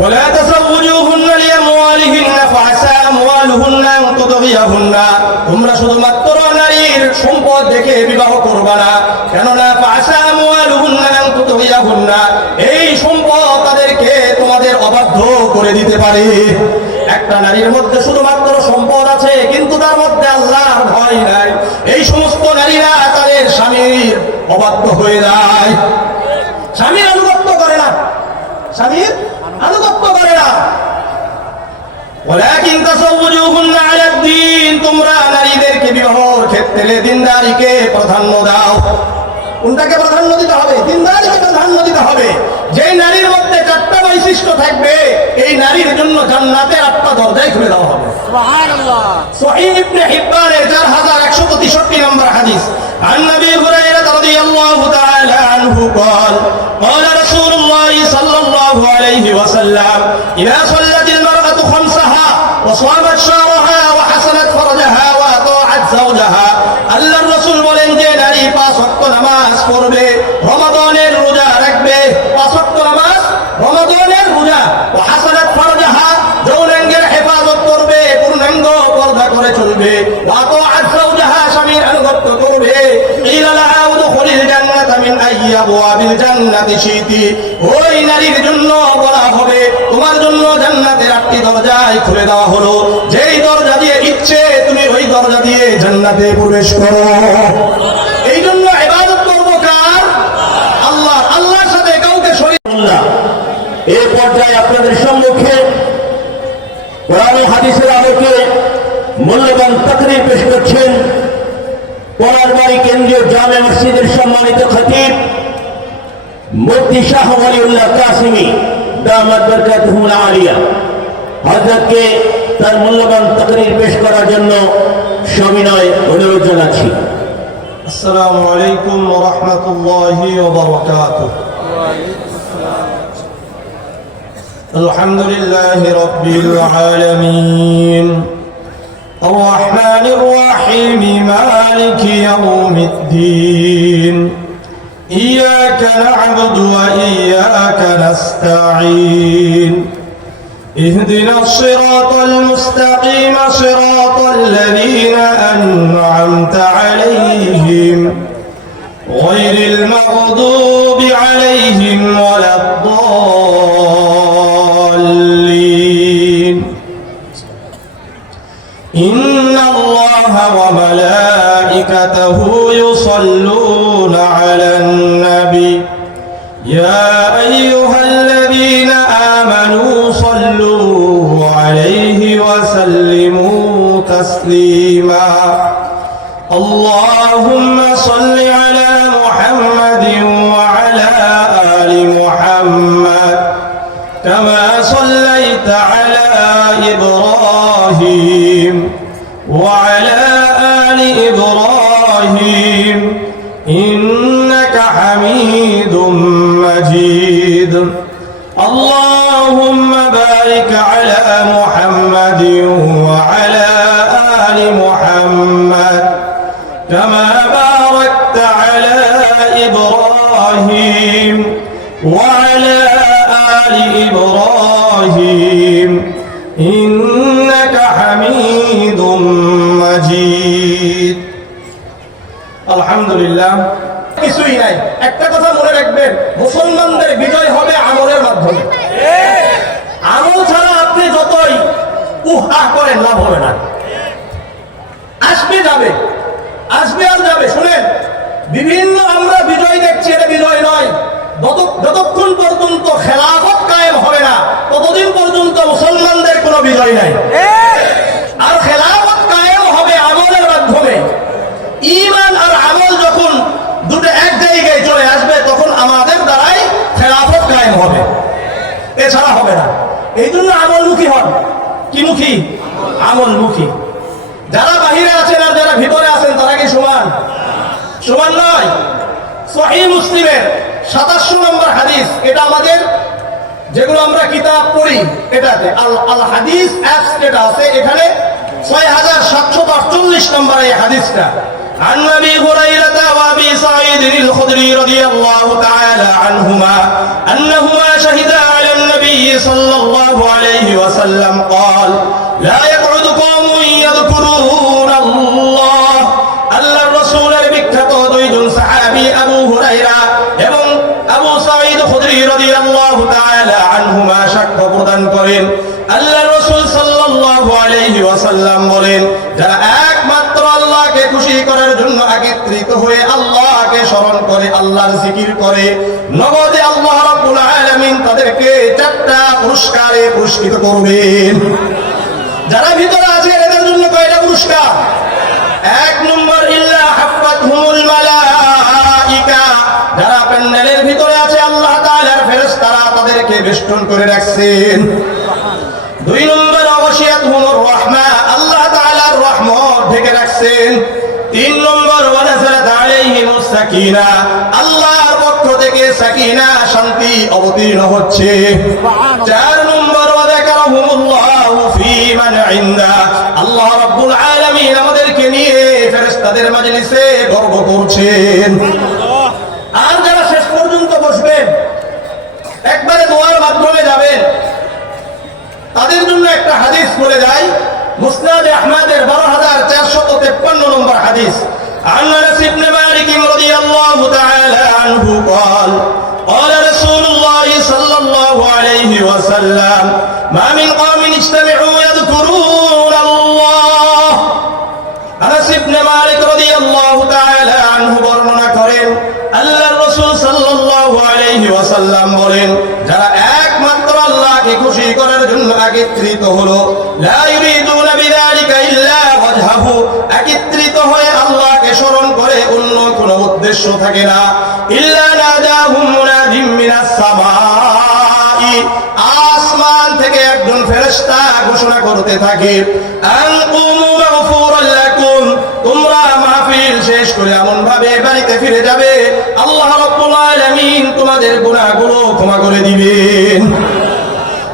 ولا تزوجوهن لأموالهن فعسى أموالهن أن تطغيهن তোমরা শুধুমাত্র নারীর সম্পদ দেখে বিবাহ করবে না, কেননা ফাসা আমওয়ালুহুন্না আন তুতগিয়াহুন্না, এই সম্পদ তাদেরকে তোমাদের অবাধ্য করে দিতে পারে। একটা নারীর মধ্যে শুধুমাত্র সম্পদ আছে কিন্তু তার মধ্যে আল্লাহর ভয় নাই, এই সমস্ত নারীরা তাদের স্বামীর অবাধ্য হয়ে যায়, স্বামীর আনুগত্য করে না, স্বামীর আনুগত্য করে না। ওয়ালাকিন তাসাওওয়াজুহুন্না আলা দ্বীন, তোমরা নারীদেরকে বিবাহের ক্ষেত্রে দিনদারিকে প্রাধান্য দাও। কোনটাকে প্রাধান্য দিতে হবে? দিনদারিকে প্রাধান্য দিতে হবে। যেই নারীর মধ্যে চারটা বৈশিষ্ট্য থাকবে এই নারীর জন্য জান্নাতের 8টা দরজাই খুলে দেওয়া হবে। সুবহানাল্লাহ। সহিহ ইবনে হিব্বানের 4163 নম্বর হাদিস, عن أبي هريرة رضي الله تعالى عنه قال قال رسول الله صلى الله عليه وسلم إذا صلت المرأة خمسها وصامت شهرها وحسنت فرجها وأطاعت زوجها, আল্লাহর রাসূল বলেন যে নারী 5 ওয়াক্ত নামাজ পড়বে, রমাদানের রোজা রাখবে, 5 ওয়াক্ত নামাজ রমাদানের রোজা, وحسنت فرجها, যৌনাঙ্গের হেফাজত করবে, পূর্ণাঙ্গ পর্দা করে চলবে, وأطاعت زوجها, স্বামীর আনুগত্য করবে, قيل لها ادخلي الجنة من أي أبواب الجنة شئت, ওই নারীর জন্য বলা হবে তোমার জন্য জান্নাতের 8টি দরজাই খুলে দেওয়া হলো, যেই দরজা দিয়ে ইচ্ছে তুমি ওই দরজা দিয়ে জান্নাতে প্রবেশ করো। এই জন্য ইবাদত করব কার? আল্লাহ, আল্লাহর সাথে কাউকে শরীক না। এই পর্যায়ে আপনাদের সম্মুখে কোরআন ও হাদিসের আলোকে মূল্যবান তাকরীর পেশ করছেন পলাশবাড়ী কেন্দ্রীয় জামে মসজিদের সম্মানিত খতিব মুফতি শাহ ওয়ালিউল্লাহ কাসিমি দামাত বরকাতুহুল আলিয়া। হযরতকে তার মূল্যবান তাকরীর পেশ করার জন্য সবিনয় অনুরোধ জানাচ্ছি। আসসালামু আলাইকুম ওয়া রাহমাতুল্লাহি ওয়া বারাকাতুহু। আলহামদুলিল্লাহি রাব্বিল আলামিন الرحمن الرحيم مالك يوم الدين إياك نعبد وإياك نستعين اهدنا الصراط المستقيم صراط الذين أنعمت عليهم غير المغضوب عليهم ولا الضالين إن الله وملائكته يصلون على النبي يا أيها الذين آمنوا صلوا عليه وسلموا تسليما اللهم صل على محمد وعلى آل محمد كما صليت على إبراهيم وعلى آل إبراهيم إنك حميد مجيد اللهم بارك على محمد وعلى آل محمد كما باركت على إبراهيم وعلى آل إبراهيم إنك حميد مجيد الحمد لله। কিছুই নাই, একটা কথা মনে রাখবেন, মুসলমানদের বিজয় হবে আমলের মাধ্যমে। আমল ছাড়া আপনি যতই উহা করেন লাভ হবে না। আসবে যাবে, আসবে আর যাবে। শুনেন, বিভিন্ন আমরা বিজয় দেখছি, এটা বিজয় নয়। যতক্ষণ পর্যন্ত খেলাফত কায়েম হবে না ততদিন পর্যন্ত মুসলমানদের কোনো বিজয় নাই। আর খেলাফত কায়েম হবে আমলের মাধ্যমে। ঈমান আর আমল যখন দুটো এক জায়গায় চলে আসবে তখন আমাদের দ্বারাই খেলাফত কায়েম হবে, এছাড়া হবে না। এই জন্য আমলমুখী হন। কি মুখী? আমলমুখী। যারা বাহিরে আছেন আর যারা ভিতরে আছেন তারা কি সমান? সমান নয়। সহিহ মুসলিমের 2700 নম্বর হাদিস, এটা আমাদের যেগুলো আমরা কিতাব পড়ি এটাতে আল হাদিস অ্যাপস যেটা আছে এখানে 6748 নম্বর এই হাদিসটা। عن أبي هريرة وأبي سعيد الخدري رضي الله تعالى عنهما أنهما شهدا على النبي صلى الله عليه وسلم قال لا يقعد قوم يذكرون الله আল্লাহর রাসূলের বিখ্যাত দুইজন সাহাবী আবু হুরায়রা এবং আবু সাঈদ খুদরি রাদিয়াল্লাহু তাআলা আনহুমা সাক্ষ্য প্রদান করেন আল্লাহর রাসূল সাল্লাল্লাহু আলাইহি ওয়াসাল্লাম বলেন যারা একমাত্র আল্লাহকে খুশি করার জন্য একত্রিত হয়ে আল্লাহকে স্মরণ করে আল্লাহর জিকির করে নগদে আল্লাহ রাব্বুল আলামিন তাদেরকে চারটা পুরস্কারে পুরস্কৃত করবেন। যারা ভিতরে আছে এদের জন্য কয়টা পুরস্কার? এক নম্বর ইল্লা হাফাতহুমুল মালাইকা, যারা প্যান্ডেলের ভিতরে আছে আল্লাহ তাআলার ফেরেশতারা তাদেরকে বেষ্টন করে রাখছেন। দুই নম্বর ওয়াশিয়াতহুমুর রাহমা, আল্লাহ তাআলার রহমত ঢেকে রাখছেন। তিন নম্বর ওয়ানাযালাত আলাইহিমুস সাকিনা, আল্লাহর পক্ষ থেকে সাকিনা শান্তি অবতীর্ণ হচ্ছে। চার নম্বর ওয়াযাকারাহুমুল্লাহু ফী মান ইনদা, আল্লাহ রাব্বুল আলামিন আমাদেরকে নিয়ে ফেরেশতাদের মাজলিসে গর্ব করছেন। আর যারা শেষ পর্যন্ত বসবেন একবারে দোয়ার মাধ্যমে যাবেন তাদের জন্য একটা হাদিস বলে যায় মুসনাদ আহমদের 12453 নম্বর হাদিস। عن انس بن مالك رضي الله تعالى عنه قال قال رسول الله صلى الله عليه وسلم ما من قوم اجتمعوا يذكرون الله। আনাস ইবনে মালিক রাদিয়াল্লাহু তাআলা আনহু বর্ণনা করেন আল্লাহর রাসূল সাল্লাল্লাহু আলাইহি ওয়াসাল্লাম বলেন যারা একমাত্র আল্লাহকে খুশি করার জন্য একত্রিত হলো লা ইউরিদুনা বিযালিকা ইল্লা ওয়াজহাহু, একত্রিত হয়ে আল্লাহকে স্মরণ করে অন্য কোনো উদ্দেশ্য থাকে না। ইল্লা নাদাহুম মুনাদিম মিনাস সামাই, আসমান থেকে একজন ফেরেশতা ঘোষণা করতে থাকে আনকুমু মাগফুরান লাকুম, তোমরা মাহফিল শেষ করে এমন ভাবে বাড়িতে ফিরে যাবে আল্লাহ রাব্বুল আলামিন তোমাদের গুনাহগুলো ক্ষমা করে দিবেন।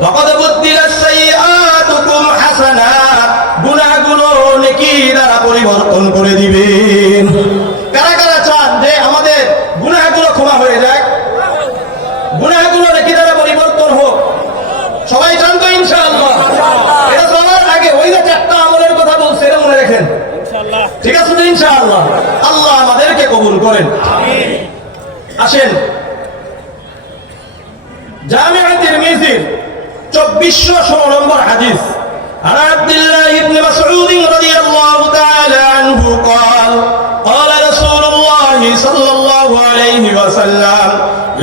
ওয়াকাদ বুদ্দিলাস সাইয়্যাতুকুম হাসানাত, গুনাহগুলো নেকি দ্বারা পরিবর্তন করে দিবেন। কারা কারা চান যে আমাদের গুনাহগুলো ক্ষমা হয়ে যাক, গুনাহগুলো নেকি দ্বারা পরিবর্তন হোক? সবাই চান তো ইনশাআল্লাহ? এটা সবার আগে ওই যে চারটা আমলের কথা বলছে এটা মনে রাখেন, ঠিক আছে তো ইনশাআল্লাহ? আল্লাহ আমাদেরকে কবুল করেন, আমিন। আসেন জামিআ তিরমিজির 2416 নম্বর হাদিস। عن عبد الله بن مسعود رضي الله تعالى عنه قال قال رسول الله صلى الله عليه وسلم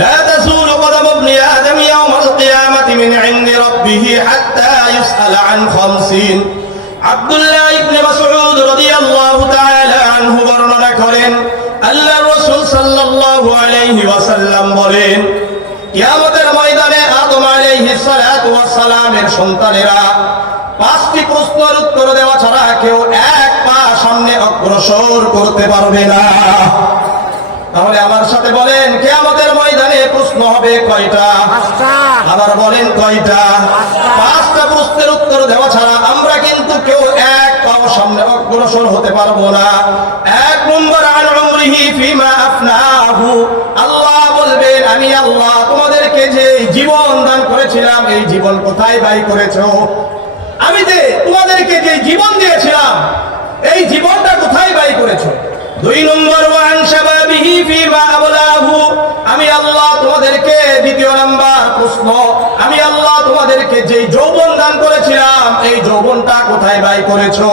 لا تزول قدم ابن آدم يوم القيامة من عند ربه حتى يسأل عن 50। আব্দুল্লাহ ইবনে মাসউদ রাদিয়াল্লাহু তাআলা আনহু বর্ণনা করেন আল্লাহর রাসূল সাল্লাল্লাহু আলাইহি ওয়াসাল্লাম বলেন কিয়ামতের ময়দানে আদম আলাইহিস সালাতু ওয়াস সালামের সন্তানেরা 5টি প্রশ্নের উত্তর দেওয়া ছাড়া কেউ এক পা সামনে অগ্রসর করতে পারবে না। তাহলে আমার সাথে বলেন কিয়ামতের ময়দানে প্রশ্ন হবে কয়টা? আবার বলেন কয়টা? 5টা প্রশ্নের উত্তর দেওয়া ছাড়া আমরা কিন্তু কেউ এক পাও সামনে অগ্রসর হতে পারবো না। এক নম্বর আন উমরিহি ফিমা আফনাহু, আল্লাহ বলবেন আমি আল্লাহ তোমাদেরকে যে জীবন দান করেছিলাম এই জীবন কোথায় ব্যয় করেছো? আমি যে তোমাদেরকে যে জীবন দিয়েছিলাম এই জীবনটা কোথায় ব্যয় করেছো? দুই নম্বর ওয়ান শাবাবিহি ফিমা আবলাহু, আমি আল্লাহ তোমাদেরকে দ্বিতীয় নাম্বার প্রশ্ন আমি আল্লাহ তোমাদেরকে যে যৌবন দান করেছিলাম এই যৌবনটা কোথায় ব্যয় করেছো?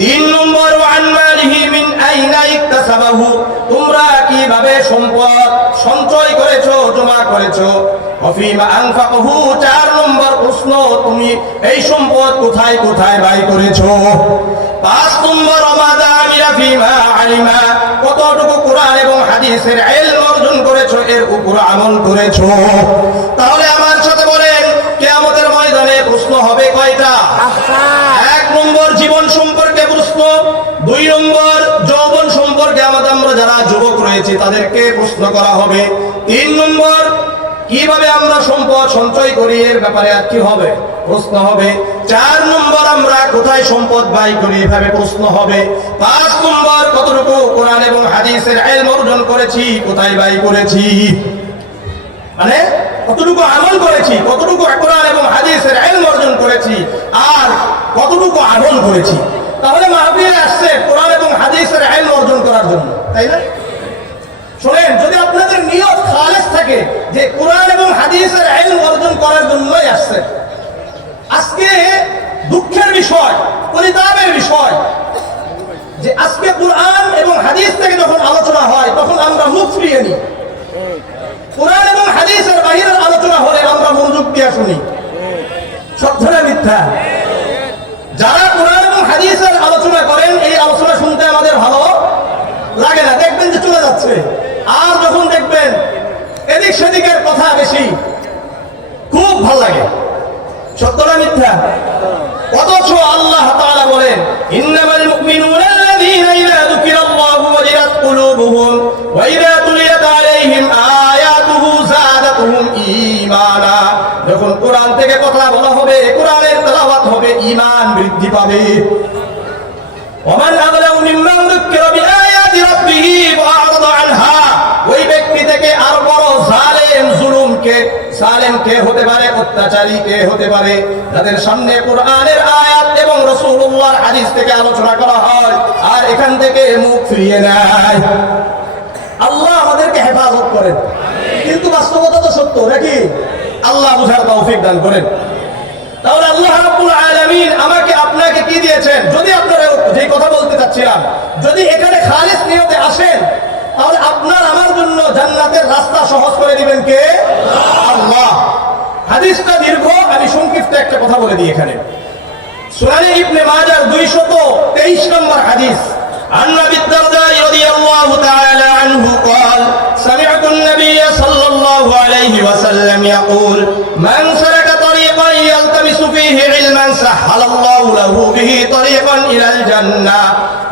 তিন নম্বর ওয়ান মালিহি মিন আইনা ইকতাসাবাহু, তোমরা কিভাবে সম্পদ সঞ্চয় করেছো, জমা করেছো? ওয়াফিমা আনফাকহু, চার নম্বর প্রশ্ন তুমি এই সম্পদ কোথায় কোথায় ব্যয় করেছো? পাঁচ নম্বর ওমাদা আমিলা ফিমা আলিমা, কতটুকু কোরআন এবং হাদিসের ইলম অর্জন করেছো, এর উপর আমল করেছো? তাহলে আমার সাথে বলেন কিয়ামতের ময়দানে প্রশ্ন হবে কয়টা? এক নম্বর জীবন সম্পর্কে প্রশ্ন, দুই নম্বর যৌবন সম্পর্কে আমরা যারা যুবক রয়েছে তাদেরকে প্রশ্ন করা হবে, তিন নম্বর কিভাবে আমরা সম্পদ সঞ্চয় করি এর ব্যাপারে আর কি হবে, প্রশ্ন হবে। 4 নম্বর, আমরা কোথায় সম্পদ ব্যয় করি এভাবে প্রশ্ন হবে। 5 নম্বর, কতটুকু কোরআন এবং হাদিসের ইলম অর্জন করেছি, কোথায় ব্যয় করেছি, মানে কতটুকু আমল করেছি, কতটুকু কোরআন এবং হাদিসের ইলম অর্জন করেছি, আর কতটুকু আমল করেছি। তাহলে মাহফিলে আসছে কোরআন এবং হাদিসের ইলম অর্জন করার জন্য, তাই না? শুনেন, যদি আপনাদের নিয়ত খালেস থাকে যে কোরআন এবং হাদিসের ইলম অর্জন করার জন্যই আসছে, আজকে দুঃখের বিষয়, পরিতাপের বিষয় যে আজকে কোরআন এবং হাদিস থেকে যখন আলোচনা হয় তখন আমরা মুখ ফিরিয়ে নিই। কোরআন এবং হাদিসের বাহিরের আলোচনা হলে আমরা মনোযোগ দিয়ে শুনি। সত্য না মিথ্যা? যারা কোরআন এবং হাদিসের আলোচনা করেন এই আলোচনা শুনতে আমাদের ভালো লাগে না, দেখবেন যে চলে যাচ্ছে। আর যখন দেখবেন এদিক সেদিকের কথা বেশি, খুব ভালো লাগে। সত্য না মিথ্যা? অথচ আল্লাহ তাআলা বলেন, ইন্নামাল মুমিনুনা আল্লাযীনা ইযা যুকিরাল্লাহু ওয়াজিলাত কুলুবুহুম ওয়া ইযা তুলিয়াত আলাইহিম আয়াতুহু যাদাতুহুম ঈমানা। যখন কোরআন থেকে কথা বলা হবে, কোরআনের তেলাওয়াত হবে, ঈমান বৃদ্ধি পাবে। ওমান আযলামু মিম্মান যুকিরা বিআয়াতি রাব্বিহি ওয়া আরাদা আনহা। ওই ব্যক্তি থেকে আর বড় জালেম, জালেম কে হতে পারে, অত্যাচারী কে হতে পারে, যাদের সামনে কোরআনের আয়াত এবং রাসূলুল্লাহর হাদিস থেকে আলোচনা করা হয় আর এখান থেকে মুখ ফিরিয়ে নেয়। আল্লাহ আমাদেরকে হেফাজত করেন, কিন্তু বাস্তবতা তো সত্য নাকি? আল্লাহ বুঝার তৌফিক দান করেন। তাহলে আল্লাহ রাব্বুল আলামিন আমাকে আপনাকে কি দিয়েছেন? যদি আপনারা যে কথা বলতে চাচ্ছিলাম, যদি এখানে খালিস নিয়তে আসেন তাহলে আপনার আমার জন্য জান্নাতের রাস্তা সহজ করে দিবেন কে? আল্লাহ। হাদিসটা দীর্ঘ, আমি সংক্ষিপ্ত একটা কথা বলে দিই এখানে। সুনানে ইবনে মাজাহ 223 নম্বর হাদিস। عن أبي الدرداء رضي الله تعالى عنه قال سمعت النبي صلى الله عليه وسلم يقول من سلك طريقا يلتمس فيه علما سهل الله له به طريقا إلى الجنة।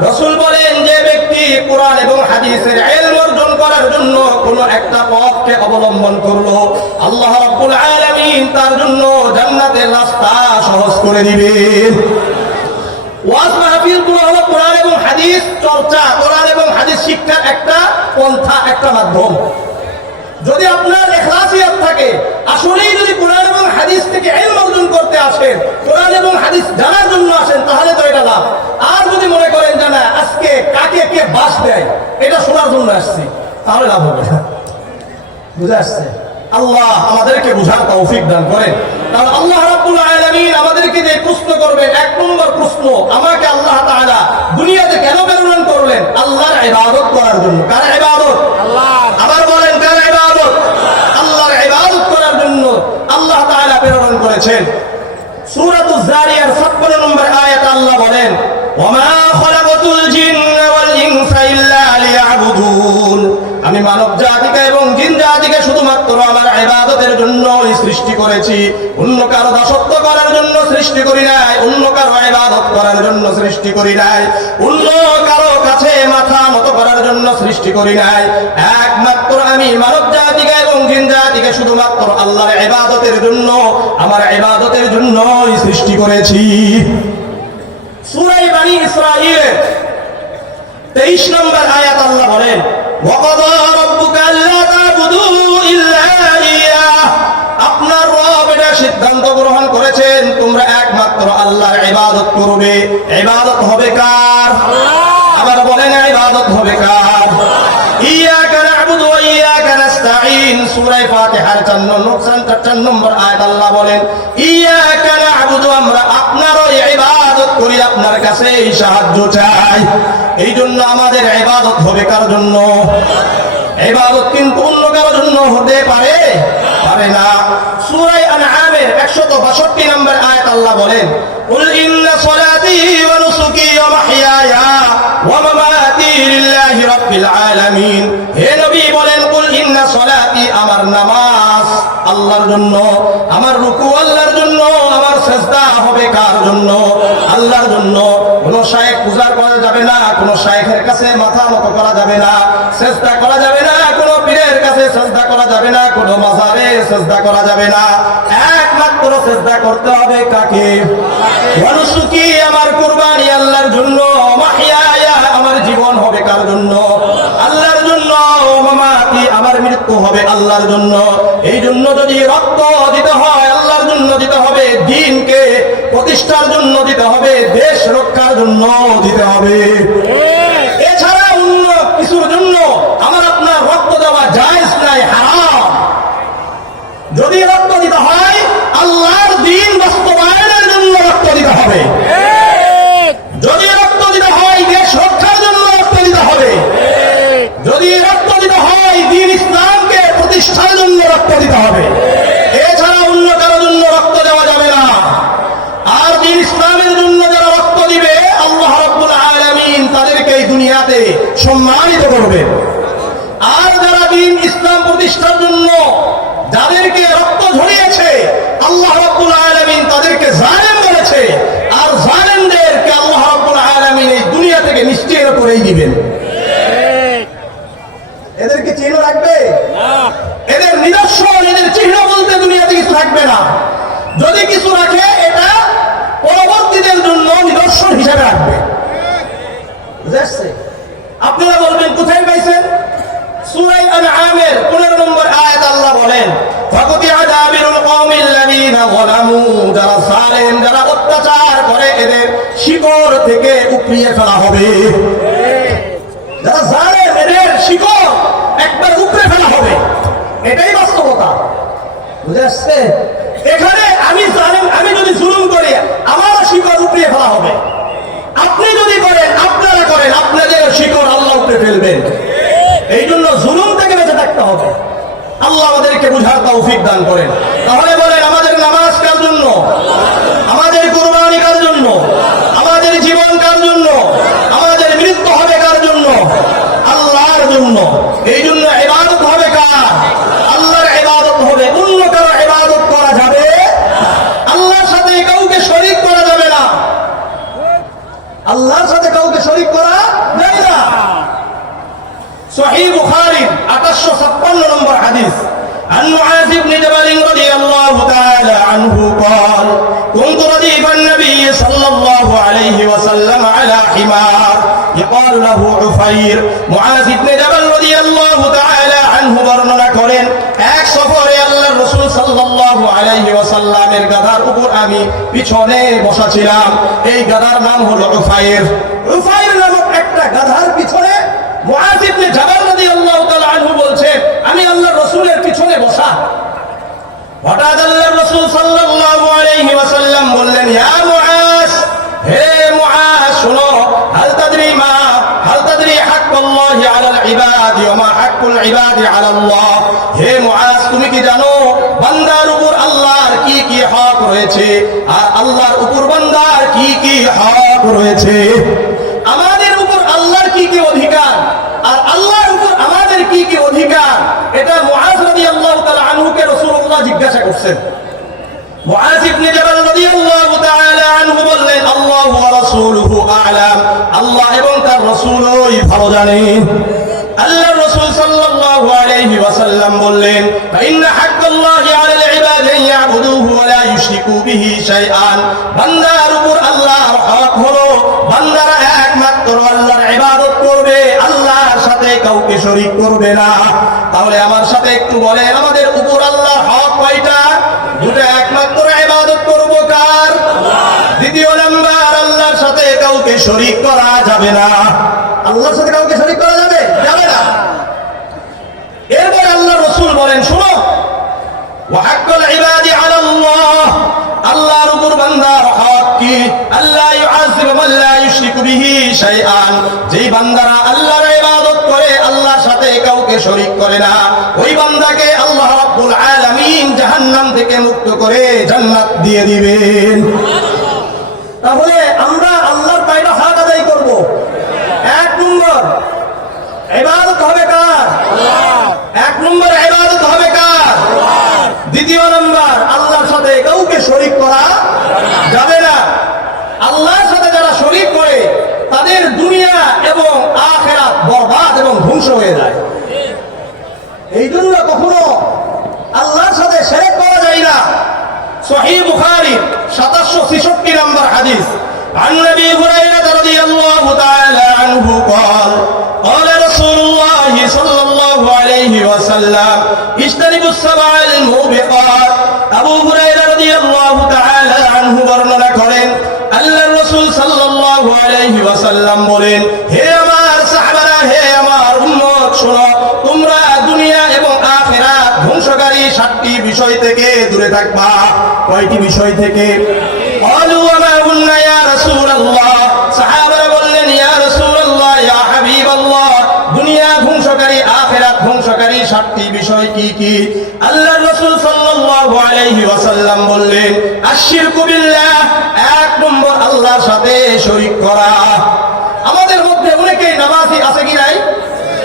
রাসূল বলেন, যে ব্যক্তি কোরআন এবং হাদিসের ইলম অর্জন করার জন্য কোন একটা পথকে অবলম্বন করলো, আল্লাহ রাব্বুল আলামিন তার জন্য জান্নাতের রাস্তা সহজ করে দিবেন। ওয়াজ মাহফিল গুলো হলো কোরআন এবং হাদিস চর্চা, কোরআন এবং হাদিস শিক্ষার একটা পন্থা, একটা মাধ্যম। যদি আপনার ইখলাসিয়ত থাকে, আসলেই যদি কোরআন এবং হাদিস থেকে ইলম অর্জন করতে আসেন, কোরআন এবং হাদিস জানার জন্য আসেন, তাহলে তো এটা লাভ। আর যদি মনে করেন যে না, আজকে কাকে কে বাস দেয় এটা শোনার জন্য আসছি, তাহলে লাভ হবে না। বুঝে আসছে? আল্লাহ আমাদেরকে বুঝার তৌফিক দান করেন। তাহলে আল্লাহ রাব্বুল আলামিন আমাদেরকে যে প্রশ্ন করবেন, 1 নম্বর প্রশ্ন, আমাকে আল্লাহ তাআলা দুনিয়াতে কেন প্রেরণ করলেন? আল্লাহর ইবাদত করার জন্য। কার ইবাদত? আল্লাহর। আবার বলেন, কার ইবাদত? আল্লাহর ইবাদত করার জন্য আল্লাহ তাআলা প্রেরণ করেছেন। সূরাতুজ জারিয়ার 56 নম্বর আয়াত আল্লাহ বলেন, ওয়ামা খালাকাতুল জিন্না ওয়াল ইনসা ইল্লা লিয়াবুদুন। আমি মানব জাতিকে এবং জিন জাতিকে শুধুমাত্র আমার ইবাদতের জন্যই সৃষ্টি করেছি, অন্য কারো দাসত্ব করার জন্য সৃষ্টি করি নাই, অন্য কারো ইবাদত করার জন্য সৃষ্টি করি নাই, অন্য কারো কাছে মাথা নত করার জন্য সৃষ্টি করি নাই। একমাত্র আমি মানব জাতিকে এবং জিন জাতিকে শুধুমাত্র আল্লাহর ইবাদতের জন্য, আমার ইবাদতের জন্যই সৃষ্টি করেছি। সূরা বনী ইসরাঈলের 23 নম্বর আয়াত আল্লাহ বলেন, ওয়াকাদা রাব্বুকা আল্লা তা'বুদু ইল্লা ইয়্যাহ। আপনার রব এটা সিদ্ধান্ত গ্রহণ করেছেন তোমরা একমাত্র আল্লাহর ইবাদত করবে। ইবাদত হবে কার? আল্লাহ। আবার বলেন, ইবাদত হবে কার? ইয়্যাকা না'বুদু ওয়া ইয়্যাকা নাস্তাঈন। সূরা ফাতিহার 4 নম্বর আয়াত আল্লাহ বলেন, ইয়্যাকা না'বুদু, আমরা আপনারই ইবাদত করি, আপনার কাছেই সাহায্য চাই। এই জন্য আমাদের ইবাদত হবে কার জন্য? ইবাদত কিন্তু অন্য কারোর জন্য হতে পারে না। সূরা আনআমের 162 নম্বর আয়াত আল্লাহ বলেন, কুল ইন্না সলাতি ওয়া নুসুকি ওয়া মাহইয়ায়া ওয়া মামাতি লিল্লাহি রাব্বিল আলামিন। হে নবী বলেন, কুল ইন্না সলাতি, আমার নামাজ আল্লাহর জন্য, আমার রুকু আল্লাহর জন্য, আমার সিজদা হবে কার জন্য? আল্লাহর জন্য। কোন শায়েখ পূজা করা যাবে না, কোন শায়েখের কাছে মাথা নত করা যাবে না, সিজদা করা যাবে না, কোন পীরের কাছে সিজদা করা যাবে না, কোনো মাজারে সিজদা করা যাবে না। একমাত্র সিজদা করতে হবে কাকে? ওয়ানুসুকি, আমার কুরবানি আল্লাহর জন্য। মাহইয়ায়া, আমার জীবন হবে কার জন্য? আল্লাহর জন্য। মামাতি, আমার মৃত্যু হবে আল্লাহর জন্য। এই জন্য যদি রক্ত দিতে হয় আল্লাহর জন্য দিতে হবে, দ্বীনকে প্রতিষ্ঠার জন্য দিতে হবে, দেশ রক্ষার জন্য দিতে হবে। এছাড়া অন্য কিছুর জন্য আমার আপনার রক্ত দেওয়া জায়েজ নাই, হারাম। যদি রক্ত দিতে হয় আল্লাহর দ্বীন বাস্তবায়নের জন্য রক্ত দিতে হবে। যদি রক্ত দিতে হয় দেশ রক্ষার জন্য রক্ত দিতে হবে। যদি রক্ত দিতে হয় দ্বীন ইসলামকে প্রতিষ্ঠার জন্য রক্ত দিতে হবে। এছাড়া অন্য কারোর জন্য রক্ত দেওয়া যাবে না। আর দ্বীন ইসলামের জন্য যারা রক্ত দিবে আল্লাহ রাব্বুল আলামিন তাদেরকে এই দুনিয়াতে সম্মানিত করবেন। আর যারা দ্বীন ইসলাম প্রতিষ্ঠার জন্য যাদেরকে রক্ত ঝরিয়েছে আল্লাহ রাব্বুল আলামিন তাদেরকে জালেম বলেছে। আর জালেমদেরকে আল্লাহ রাব্বুল আলামিন এই দুনিয়া থেকে নিশ্চয়ই করেই দিবেন। এদেরকে চিহ্ন রাখবে না, এদের নিদর্শন, এদের চিহ্ন বলতে দুনিয়াতে কিছু রাখবে না। যদি কিছু রাখে এটা পরবর্তীদের জন্য নিদর্শন হিসেবে রাখবে। বুঝাচ্ছে? আপনারা বলবেন কোথায় পাইছেন? সূরা আনআমের 15 নম্বর আয়াত আল্লাহ বলেন, ফাকুতিয়া দাবিরুল কওমিল্লাযীনা যালামু, যারা জালেম, যারা অত্যাচার করে এদের শিকড় থেকে উপড়িয়ে ফেলা হবে। যারা জালেম এদের শিকড় একবার উপড়ে ফেলা হবে। এটাই বাস্তবতা। বুঝে আসছে? এখানে আমি জালেম, আমি যদি জুলুম করি আমারও শিকড় উপড়িয়ে ফেলা হবে। আপনি যদি করেন, আপনারা করেন, আপনাদের শিকড় আল্লাহ উপড়ে ফেলবেন। এই জন্য জুলুম থেকে বেঁচে থাকতে হবে। আল্লাহ আমাদেরকে বুঝার তৌফিক দান করেন। তাহলে বলেন আমাদের নামাজ কার জন্য? আমাদের কুরবানি কার জন্য? আমাদের জীবন কার জন্য? আমাদের মৃত্যু হবে কার জন্য? আল্লাহর জন্য। এই জন্য ইবাদত হবে কার? আল্লাহর ইবাদত হবে। অন্য কারো ইবাদত করা যাবে? আল্লাহর সাথে কাউকে শরীক করা যাবে না। আল্লাহর সাথে কাউকে শরীক করা যাবে না। সহিহ বুখারী 856 নম্বর হাদিস, عن معاذ بن جبل رضي الله تعالى عنه قال كنت رديف النبي صلى الله عليه وسلم على حمار يقال له عفير। মুআয ইবনে জাবাল রাদিয়াল্লাহু তাআলা আনহু বর্ণনা করেন, এক সফরে আল্লাহর রাসূল সাল্লাল্লাহু আলাইহি ওয়াসাল্লামের গাধার উপর আমি পিছনে বসা ছিলাম। এই গাধার নাম হলো উফাইর। উফাইর নামক একটা গাধার পিছনে মুআয ইবনে জাবাল রাদিয়াল্লাহু তাআলা আনহু বলছেন আমি আল্লাহর রাসূলের পিছনে বসা। হঠাৎ আল্লাহর রাসূল সাল্লাল্লাহু আলাইহি ওয়াসাল্লাম বললেন, ইয়া মুআয, হে মুআয শোনো, হাল তাদরি হাক্কুল্লাহি আলাল ইবাদি ওয়া মা হাক্কুল ইবাদি আলাল্লাহ। হে মুআয, তুমি কি জানো বান্দার উপর আল্লাহর কি কি হক রয়েছে আর আল্লাহর উপর বান্দার কি কি হক রয়েছে? আমাদের উপর আল্লাহর কি কি অধিকার আর আল্লাহর উপর আমাদের কি কি অধিকার, এটা মুআয রাদিয়াল্লাহু তাআলা আনহুকে রাসূলুল্লাহ জিজ্ঞাসা করছেন। মুআয ইবনে জাবাল রাদিয়াল্লাহু তাআলা আনহু বললেন, আল্লাহু ওয়া রাসূলুহু আ'লাম, আল্লাহ এবং তার রাসূলই ভালো জানেন। আল্লাহর রাসূল সাল্লাল্লাহু আলাইহি ওয়াসাল্লাম বললেন, ফাইন্না হাক্কাল্লাহি আলাল ইবাদি আন ইয়াবুদুহু ওয়া লা ইউশরিকু বিহি শাইআন। বান্দার উপর আল্লাহর হক হলো বান্দারা একমাত্র আল্লাহর ইবাদত করবে, আল্লাহর সাথে কাউকে শরীক করবে না। তাহলে আমার সাথে একটু বলেন আমাদের উপর আল্লাহর হক কয়টা? দুটো। একমাত্র ইবাদত করব কার? দ্বিতীয় নাম্বার, আল্লাহর সাথে কাউকে শরীক করা যাবে না। আল্লাহর সাথে কাউকে শরীক করা যাবে না। এরপর আল্লাহ রাসূল বলেন, শুনো, ওয়া হাক্কুল ইবাদি আলাল্লাহ, আল্লাহর উপর বান্দার হক কি? আল্লাহ ইউআযিবু মান লা ইউশরিকু বিহি শাইআন। যেই বান্দারা আল্লাহর ইবাদত করে আল্লাহর সাথে কাউকে শরীক করে না, ওই বান্দাকে আল্লাহ রাব্বুল আলামিন জাহান্নাম থেকে মুক্ত করে জান্নাত দিয়ে দিবেন। তাহলে আমরা আল্লাহর কয়টা হক আদায় করব? এক নম্বর ইবাদত হবে কার? আল্লাহ। এক নম্বর ইবাদত হবে কার? আল্লাহ। দ্বিতীয় নম্বর, আল্লাহর সাথে কাউকে শরীক করা যাবে না। আল্লাহর সাথে যারা শরীক করে তাদের দুনিয়া এবং আখিরাত বরবাদ এবং ধ্বংস হয়ে যায়। এই জন্য কখনো সহিহ বুখারী ৭৬৬ নম্বর হাদিস। عن ابي هريره رضي الله تعالى عنه قال قال رسول الله صلى الله عليه وسلم اجتنبوا السبع الموبقات। আবু হুরায়রা রাদিয়াল্লাহু তাআলা আনহু বর্ণনা করেন আল্লাহর রাসূল সাল্লাল্লাহু আলাইহি ওয়াসাল্লাম বলেন, হে আমার সাহাবারা, হে আমার উম্মত, শোনো, তোমরা দুনিয়া এবং আখিরাত ধ্বংসকারী 7টি বিষয় থেকে দূরে থাকবা। কয়টি বিষয় থেকে? ক্বালু ওয়া মা হুন্না ইয়া রাসূলুল্লাহ। সাহাবারা বললেন, ইয়া রাসূলুল্লাহ, ইয়া হাবিবাল্লাহ, দুনিয়া ধ্বংসকারী আখিরাত ধ্বংসকারী 7টি বিষয় কি কি? আল্লাহর রাসূল সাল্লাল্লাহু আলাইহি ওয়াসাল্লাম বললেন, আশশিরকু বিল্লাহ, 1 নম্বর আল্লাহর সাথে শরীক করা। আমাদের মধ্যে অনেকেই নামাজি আছে কি নাই?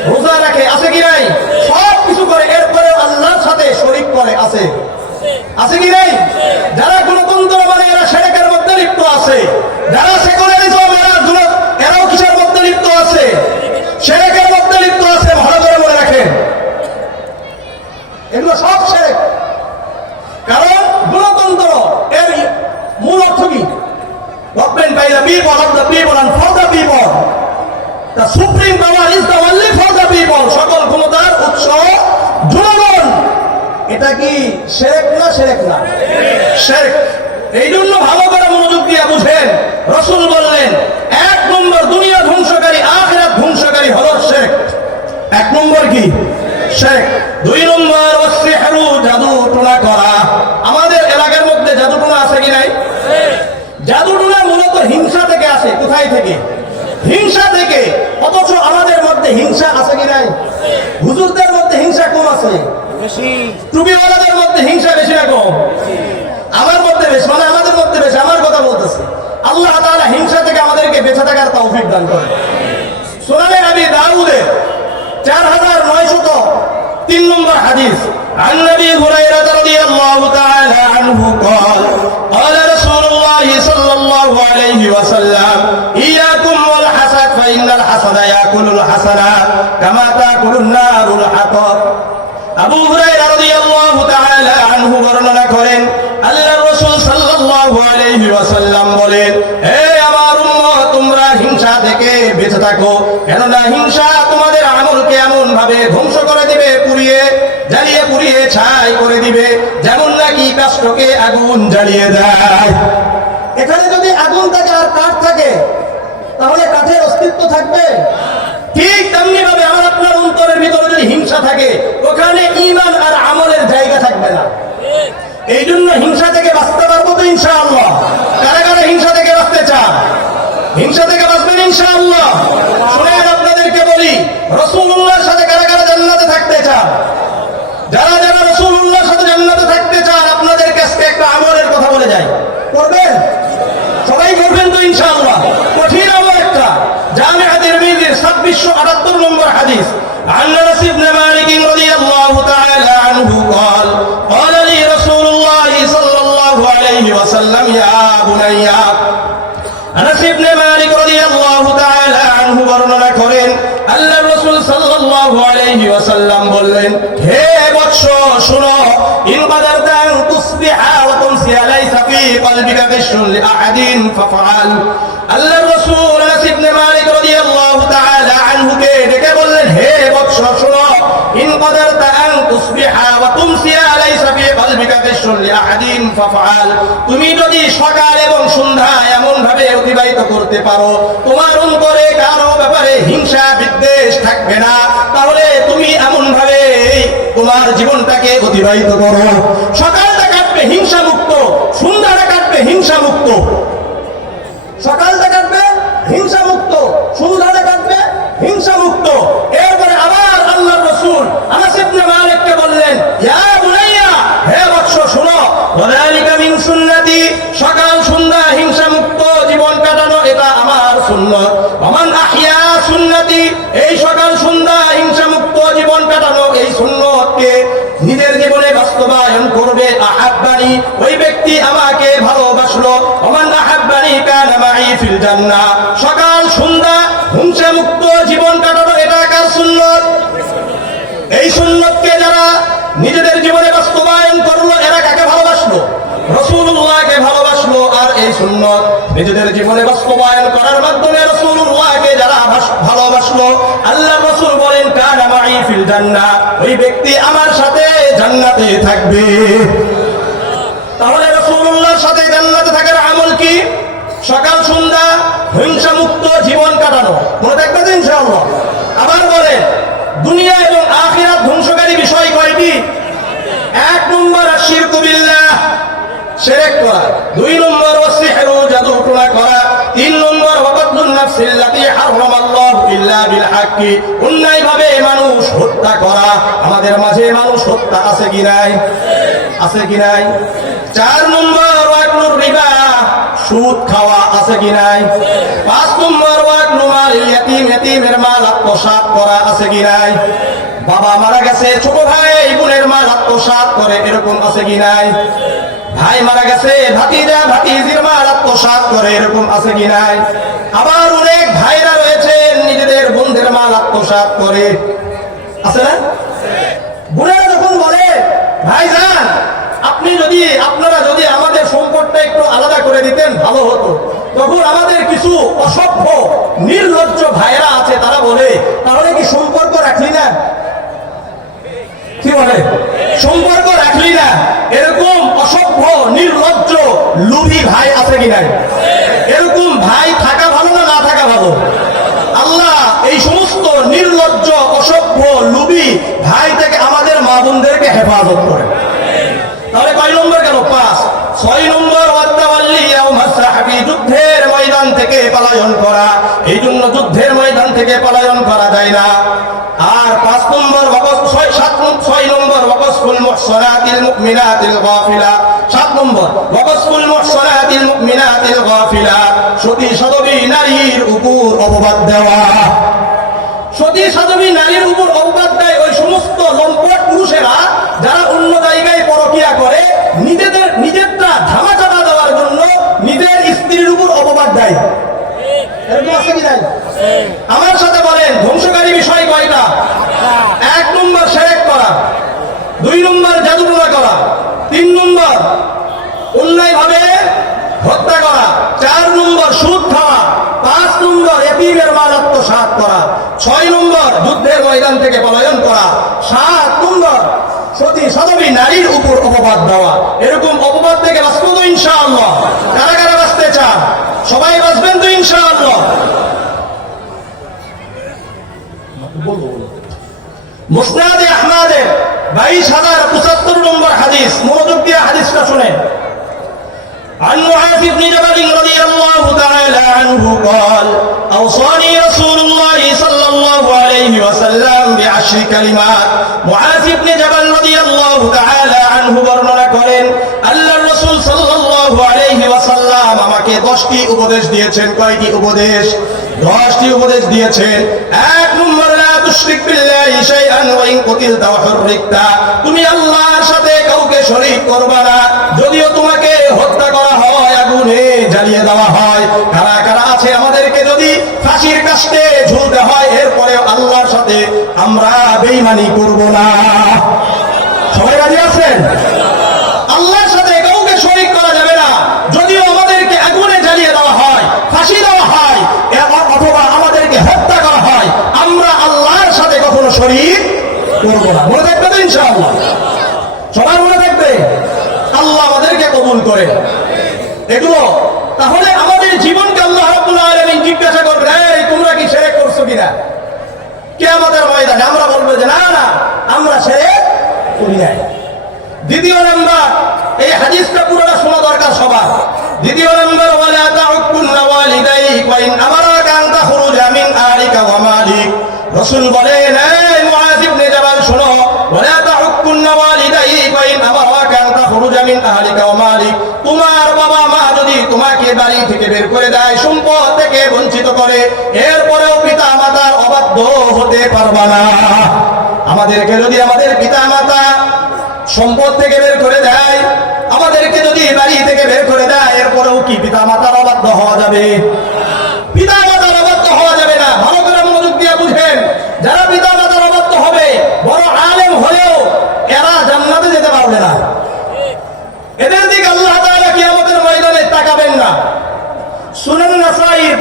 রোজা রাখে আছে কি নাই? সব কিছু করে, এরপরে আল্লাহর সাথে শরীক করে আছে আছে কি নাই? যারা গণতন্ত্র মানে এরা শিরকের মধ্যে লিপ্ত আছে। যারা সেকুলারিজম এরাও কিসের মধ্যে লিপ্ত আছে? শিরকের মধ্যে লিপ্ত আছে। ভালো করে মনে রাখেন, এগুলো সব শিরক। কারণ গণতন্ত্র এর মূল অর্থ কি? Government by the people, of the people and for the people. The supreme power is the only for the people. সকল ক্ষমতার উৎস জনগণ। এটা কি শিরক না? শিরক না, শিরক। এই জন্য ভালো করে মনোযোগ দিয়ে বুঝেন, রাসূল বললেন 1 নম্বর দুনিয়া ধ্বংসকারী আখিরাত ধ্বংসকারী হলো শিরক। 1 নম্বর কি? শিরক। 2 নম্বর ওয়াসিহরু, জাদু টোনা করা। আমাদের এলাকার মধ্যে জাদু টোনা আছে কি নাই? জাদু টোনা মূলত হিংসা থেকে আসে। কোথায় থেকে? হিংসা থেকে। অথচ আমাদের মধ্যে হিংসা আছে কি নাই? হুজুরদের মধ্যে হিংসা কম আছে, টুপিওয়ালাদের মধ্যে হিংসা বেশি না কম? আমার মধ্যে বেশি, মানে আমাদের মধ্যে বেশি। আমার কথা বলতেছে। আল্লাহ তাআলা হিংসা থেকে আমাদেরকে বেঁচে থাকার তৌফিক দান করেন। সুনানে আবি দাউদে 4903 নম্বর হাদিস। عن ابي هريره رضي الله تعالى عنه قال قال رسول الله صلى الله عليه وسلم اياكم والحسد فان الحسد ياكل الحسنات كما تاكل النار الحطب। আবু হুরায়রা রাদিয়াল্লাহু তাআলা আনহু বর্ণনা করেন আল্লাহর রাসূল সাল্লাল্লাহু আলাইহি ওয়াসাল্লাম বলেন, হে আমার উম্মত, তোমরা হিংসা থেকে বেঁচে থাকো। কেননা হিংসা তোমাদের আমলকে এমন ভাবে ধ্বংস করে দিবে, জ্বালিয়ে পুড়িয়ে ছাই করে দিবে, যেমন নাকি কাষ্ঠকে আগুন জ্বালিয়ে দেয়। এখানে যদি আগুন থাকে আর কাঠ থাকে, তাহলে কাঠের অস্তিত্ব থাকবে? ঠিক তেমনি ভাবে আমার আপনার অন্তরের ভিতরে যদি হিংসা থাকে, ওখানে ঈমান আর আমলের জায়গা থাকবে না। এই জন্য হিংসা থেকে বাঁচতে পারবো তো ইনশাআল্লাহ? কারা কারা হিংসা থেকে বাঁচতে চান? হিংসা থেকে বাঁচবেন ইনশাআল্লাহ? শুনেন, আপনাদেরকে বলি, রাসূলুল্লাহর সাথে কারা কারা জান্নাতে থাকতে চান? যারা যারা রাসূলুল্লাহর সাথে জান্নাতে থাকতে চান, আপনাদের কাছে একটা আমলের কথা বলে যাই, করবেন? সবাই করবেন তো ইনশাআল্লাহ? কঠিন আমল একটা। জামিআ তিরমিজির 2678 নম্বর হাদিস। عن انس بن مالك رضي الله تعالى عنه قال قال لي رسول الله صلى الله عليه وسلم يا بني। আনাস ইবনে মালিক রাদিয়াল্লাহু তাআলা আনহু বর্ণনা করেন আল্লাহর রাসূল সাল্লাল্লাহু আলাইহি ওয়াসাল্লাম বললেন, হে বৎস, শুনো, ইন কাদারতা তুসবিহা ওয়া তুমসি লাইসা ফি কলবিকা গিশরুন লিআহাদিন ফাফআল। আল্লাহর রাসূল আনাস ইবনে মালিক রাদিয়াল্লাহু তাআলা আনহুকে ডেকে বললেন, হে বৎস, শুনো, ইন কাদারতা তুসবিহা ওয়া তুমসি লাইসা ফি কলবিকা গিশরুন লিআহাদিন ফাফআল। তুমি যদি সকাল এবং সন্ধ্যা এমন ভাবে অতিবাহিত করতে পারো, তোমার অন্তরে কারো ব্যাপারে হিংসা বিদ্বেষ থাকবে না, তাহলে তুমি এমন ভাবে তোমার জীবনটাকে অতিবাহিত করো। সকালটা কাটবে হিংসা মুক্ত, সন্ধ্যাটা কাটবে হিংসা মুক্ত। সকালটা কাটবে হিংসা মুক্ত, সন্ধ্যাটা কাটবে হিংসা মুক্ত। এরপরে আবার আল্লাহর রাসূল আনাস ইবনে মালিককে বললেন, ইয়া বুনাইয়া, হে বৎস, শোনো, ওয়াযালিকা মিন সুন্নতি, সকাল সন্ধ্যা হিংসা মুক্ত জীবন কাটানো এটা আমার সুন্নাত। ওমান আহইয়া সুন্নতি, এই সকাল সন্ধ্যা হিংসা মুক্ত জীবন কাটানো এই সুন্নতকে নিজের জীবনে বাস্তবায়ন করবে, আহাব্বানি, ওই ব্যক্তি আমাকে ভালোবাসলো। ওমান আহাব্বানি কানা মাই ফিল জান্নাহ, সকাল সন্ধ্যা হিংসা মুক্ত জীবন কাটানো এটা কার সুন্নত? এই সুন্নতকে যারা নিজেদের জীবনে বাস্তবায়ন করলো, এরা কাকে ভালোবাসলো? রাসূল এই সুন্নত নিজেদের জীবনে বাস্তবায়ন করার মাধ্যমে রাসূলুল্লাহকে যারা ভালোবাসলো, আল্লাহর রাসূল বলেন কানা মাই ফিল জান্নাহ, ওই ব্যক্তি আমার সাথে জান্নাতে থাকবে। তাহলে রাসূলুল্লাহর সাথে জান্নাতে থাকার আমল কি? সকাল সন্ধ্যা হিংসা মুক্ত জীবন কাটানো, মনে থাকবে তো ইনশাআল্লাহ। আবার বলেন দুনিয়া এবং আখিরাত ধ্বংসকারী বিষয় কয়টি? 1 নম্বর আশিরকু বিল্লাহ, শিরক করা। 2 নম্বর ওয়াসিহরু, জাদু টোনা করা। 3 নম্বর ওয়াকাতুন নাফসিল্লাতী হারামাল্লাহু ইল্লা বিল হাক্কি, অন্যায়ভাবে মানুষ হত্যা করা। আমাদের মাঝে মানুষ হত্যা আছে কি নাই? আছে কি নাই? 4 নম্বর ওয়াকলুর রিবা, সুদ খাওয়া আছে কি নাই? 5 নম্বর ওয়াকলু মালিল ইয়াতীম, ইয়াতীমের মাল আত্মসাৎ করা আছে কি নাই? বাবা মারা গেছে, ছোট ভাই বোনের মাল আত্মসাৎ করে, এরকম আছে কি নাই? ভাই মারা গেছে, ভাতিজা ভাতিজির মাল আত্মসাৎ করে, এরকম আছে কি নাই? আবার অনেক ভাইরা রয়েছে নিজেদের বোনদের মাল আত্মসাৎ করে, আছে না? বোনেরা যখন বলে ভাইজান আপনারা যদি আমাদের সম্পদটা একটু আলাদা করে দিতেন ভালো হতো, তখন আমাদের কিছু অসভ্য নির্লজ্জ ভাইরা আছে, তারা বলে তাহলে কি সম্পর্ক রাখলি না? কি বলে? সম্পর্ক রাখলি না? এরকম অসভ্য নির্লজ্জ লোভী ভাই আছে কি নাই? এরকম ভাই থাকা ভালো না না থাকা ভালো? আল্লাহ এই সমস্ত নির্লজ্জ অসভ্য লোভী ভাই থেকে আমাদের মা বোনদেরকে হেফাজত করে। তাহলে কয় নম্বর গেল? 5। 6 নম্বর ওয়াতাওয়াল্লি ইয়াউমাস সাহবি, যুদ্ধের ময়দান থেকে পলায়ন করা। এই জন্য যুদ্ধের ময়দান থেকে পলায়ন করা যায় না। আর 5 নম্বর 6 নম্বর ওয়াকসফুল মুহসানাতিল মুমিনাতিল গাফিলা। 7 নম্বর ওয়াকসফুল মুহসানাতিল মুমিনাতিল গাফিলা, সতী সাধবী নারীর উপর অপবাদ দেওয়া। সতী সাধবী নারীর উপর অপবাদ দেয় ওই সমস্ত লম্পট পুরুষেরা যারা অন্য জায়গায় পরকিয়া করে, নিজেরটা ধামাচাপা দেওয়ার জন্য নিজের স্ত্রীর উপর অপবাদ দেয়। এরকম আছে কি নাই? আমার সাথে বলেন ধ্বংসকারী বিষয় কয়টা? 1 নম্বর শিরক করা, 2 নম্বর জাদুটোনা করা, 3 নম্বর অন্যায়ভাবে হত্যা করা, 4 নম্বর সুদ খাওয়া, 5 নম্বর এতিমের মাল আত্মসাৎ করা, 6 নম্বর যুদ্ধের ময়দান থেকে পলায়ন করা, 7 নম্বর সতী সাধবী নারীর উপর অপবাদ দেওয়া। এরকম অপবাদ থেকে বাঁচবো তো ইনশাআল্লাহ? কারা কারা বাঁচতে চান? সবাই বাঁচবেন তো ইনশাআল্লাহ? মুসনাদে আহমদের 22,075 নম্বর হাদিস, মনোযোগ দিয়ে হাদিসটা শুনেন। عن معاذ بن جبل رضي الله تعالى عنه قال أوصاني رسول الله صلى الله عليه وسلم ب10 كلمات। معاذ بن جبل رضي الله تعالى عنه বর্ণনা করেন আল্লাহর রাসূল সাল্লাল্লাহু আলাইহি ওয়াসাল্লাম আমাকে 10টি উপদেশ দিয়েছেন। কয়টি উপদেশ? 10টি উপদেশ দিয়েছেন। 1 নম্বর লা তুশরিক বিল্লাহি শাইআন ওয়া ইন কুতিলতা ওয়া হুররিকতা, তুমি আল্লাহর সাথে কাউকে শরীক করবা না, যদিও তোমাকে হত্যা করা হয়, আগুনে জ্বালিয়ে দেওয়া হয়। কারা কারা আছে আমাদেরকে যদি ফাঁসির কাস্টে ঝুলতে হয় এরপরেও আল্লাহর সাথে আমরা বেঈমানি করব না? সবাই রাজি আছেন? আল্লাহর সাথে কাউকে শরীক করা যাবে না, যদিও আমাদেরকে আগুনে জ্বালিয়ে দেওয়া হয়, ফাঁসি দেওয়া হয়, অথবা আমাদেরকে হত্যা করা হয়, আমরা আল্লাহর সাথে কখনো শরীক করব না। মনে থাকবে তো ইনশাআল্লাহ? সবার মনে থাকবে? আল্লাহ আমাদেরকে কবুল করে এগুলো। তাহলে আমাদের জীবনকে আল্লাহ রাব্বুল আলামিন জিজ্ঞাসা করবে, এই তোমরা কি শিরক করছো কিনা? কিয়ামতের ময়দানে আমরা বলবো যে না না, আমরা শিরক করি নাই। দ্বিতীয় নাম্বার, এই হাদিসটা পুরোটা শোনা দরকার সবার। দ্বিতীয় নাম্বার, ওয়ালা তাউকুন্না ওয়ালিদাইক ওয়া ইন আমারাকা আন তাখরুজা মিন আহলিকা ওয়া মালিক। রাসূল বলেন, এই মুআয ইবনে জাবাল শোনো, ওয়ালা তাউকুন্না ওয়ালিদাইক ওয়া ইন আমারাকা আন তাখরুজা মিন আহলিকা ওয়া মালিক, তোমার বাবা মা যদি তোমাকে বাড়ি থেকে বের করে দেয়, সম্পদ থেকে বঞ্চিত করে, এরপরেও পিতা মাতার অবাধ্য হতে পারবা না। আমাদেরকে যদি আমাদের পিতা মাতা সম্পদ থেকে বের করে দেয়, আমাদেরকে যদি বাড়ি থেকে বের করে দেয়, এরপরেও কি পিতা মাতার অবাধ্য হওয়া যাবে? পিতা মাতার অবাধ্য হওয়া যাবে না। ভালো করে মনোযোগ দিয়ে বুঝেন, যারা পিতা মাতার অবাধ্য হবে, বড় আলেম হলেও এরা জান্নাতে যেতে পারবে না। এদের দিকে আল্লাহ তাআলা কিয়ামতের ময়দানে তাকাবেন না।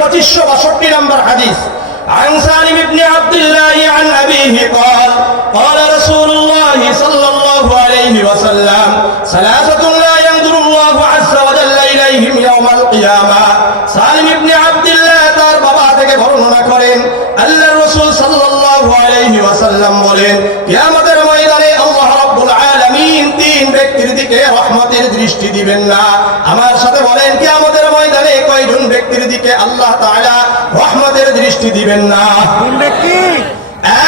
2562 নম্বর হাদিস। عن سالم بن عبد الله عن أبيه قال قال رسول الله صلى الله عليه وسلم ثلاثة لا ينظر الله عز وجل إليهم يوم القيامة। সালিম ইবনে আব্দুল্লাহ তার বাবা থেকে বর্ণনা করেন আল্লাহর রাসূল সাল্লাল্লাহু আলাইহি ওয়াসাল্লাম বলেন, কিয়ামতের ময়দানে আল্লাহ রাব্বুল আলামিন তিন ব্যক্তির দিকে রহমতের দৃষ্টি দিবেন না। আমার সাথে বলেন, কিয়ামতের ময়দানে কয়জন ব্যক্তির দিকে আল্লাহ তাআলা রহমতের দৃষ্টি দিবেন না? কোন ব্যক্তি?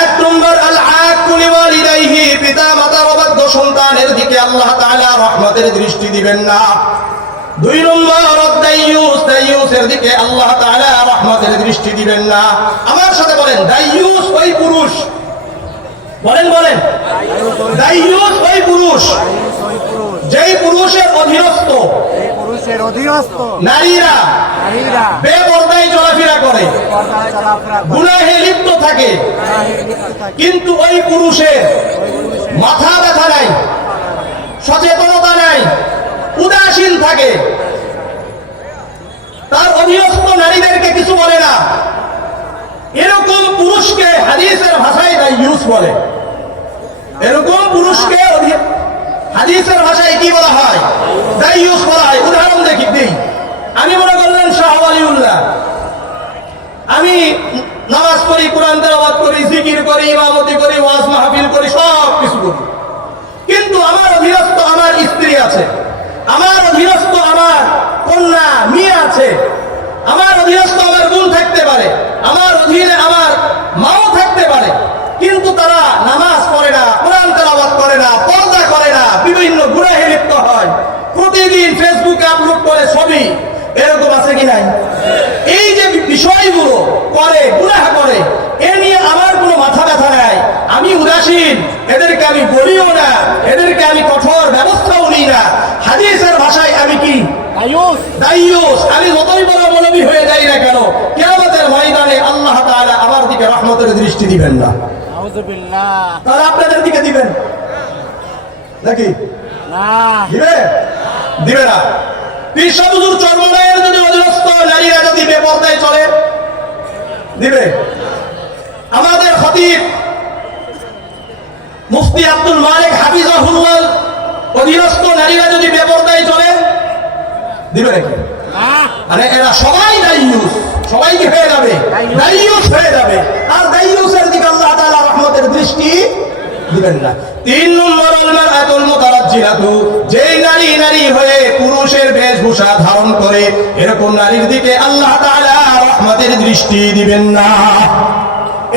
এক নম্বর আল আকুল লিওয়ালিদাইহি, পিতা মাতার অবাধ্য সন্তানের দিকে আল্লাহ তাআলা রহমতের দৃষ্টি দিবেন না। দুই নম্বর দাইয়ুস, দাইয়ুসের দিকে আল্লাহ তাআলা রহমতের দৃষ্টি দিবেন না। আমার সাথে বলেন, দাইয়ুস ওই পুরুষ, বলেন বলেন, দাইয়ুস ওই পুরুষ যেই পুরুষের অধীনস্থ এই পুরুষের অধীনস্থ নারীরা নারীরা বেপরদায় চলাফেরা করে, পর্দায় চলাফেরা করে, গুনাহে লিপ্ত থাকে, গুনাহে লিপ্ত থাকে। কিন্তু ওই পুরুষের মাথা ব্যথা নাই, সচেতনতা নাই, উদাসীন থাকে, তার অধীনস্থ নারীদেরকে কিছু বলে না, এরকম পুরুষকে হাদিসের ভাষায় দাইয়ুস বলে। এরকম পুরুষকে হাদিসের ভাষায় কি বলা হয়? দাইয়ুস বলা হয়। উদাহরণ দিই, আমি মনে করলেন শাহ ওয়ালিউল্লাহ, আমি নামাজ পড়ি, কোরআন তেলাওয়াত করি, জিকির করি, ইমামতি করি, ওয়াজ মাহফিল করি, সব কিছু করি, কিন্তু আমার অধীনস্থ আমার স্ত্রী আছে, আমার অধীনস্থ আমার কন্যা মেয়ে আছে, আমার অধীনস্থ আমার বোন থাকতে পারে, আমার অধীনে আমার মাও থাকতে পারে, কিন্তু তারা নামাজ পড়ে না, কোরআন তেলাওয়াত করে না, পর্দা করে না, বিভিন্ন গুনাহে লিপ্ত হয়, প্রতিদিন ফেসবুকে আপলোড করে ছবি। এরকম আছে কি নাই? এই যে বিষয়গুলো করে, গুনাহ করে, এ নিয়ে আমার কোনো মাথা ব্যথা নাই, আমি উদাসীন, এদেরকে আমি বলিও না, এদেরকে আমি কঠোর ব্যবস্থাও নিই না। হাদিসের ভাষায় আমি কি? দাইয়ুস। দাইয়ুস। আমি যতই বড় মৌলবী হয়ে যাই না কেন, কিয়ামতের ময়দানে আল্লাহ তাআলা আমার দিকে রহমতের দৃষ্টি দিবেন না। নাউযুবিল্লাহ। তারা আপনাদের দিকে দিবেন নাকি? না, দিবে? দিবে না। পীর সাহেব হুজুর চরমনায়ের যদি অধীনস্থ নারীরা যদি বেপরদায় চলে, দিবে? আমাদের খতিব মুফতি আব্দুল মালিক হাফিজাহুল্লাহ অধীনস্থ নারীরা যদি বেপরদায় চলে, দিবে নাকি? না, মানে এরা সবাই দাইয়ুস, সবাই কি হয়ে যাবে? দাইয়ুস হয়ে যাবে। আর দাইয়ুসের দিকে আল্লাহ তাআলা রহমতের দৃষ্টি দিবেন না। তিন নম্বর আল মারআতুল মুতারাজ্জিলাতু, যেই নারী হয়ে পুরুষের বেশভূষা ধারণ করে, এরকম নারীর দিকে আল্লাহ তাআলা রহমতের দৃষ্টি দিবেন না।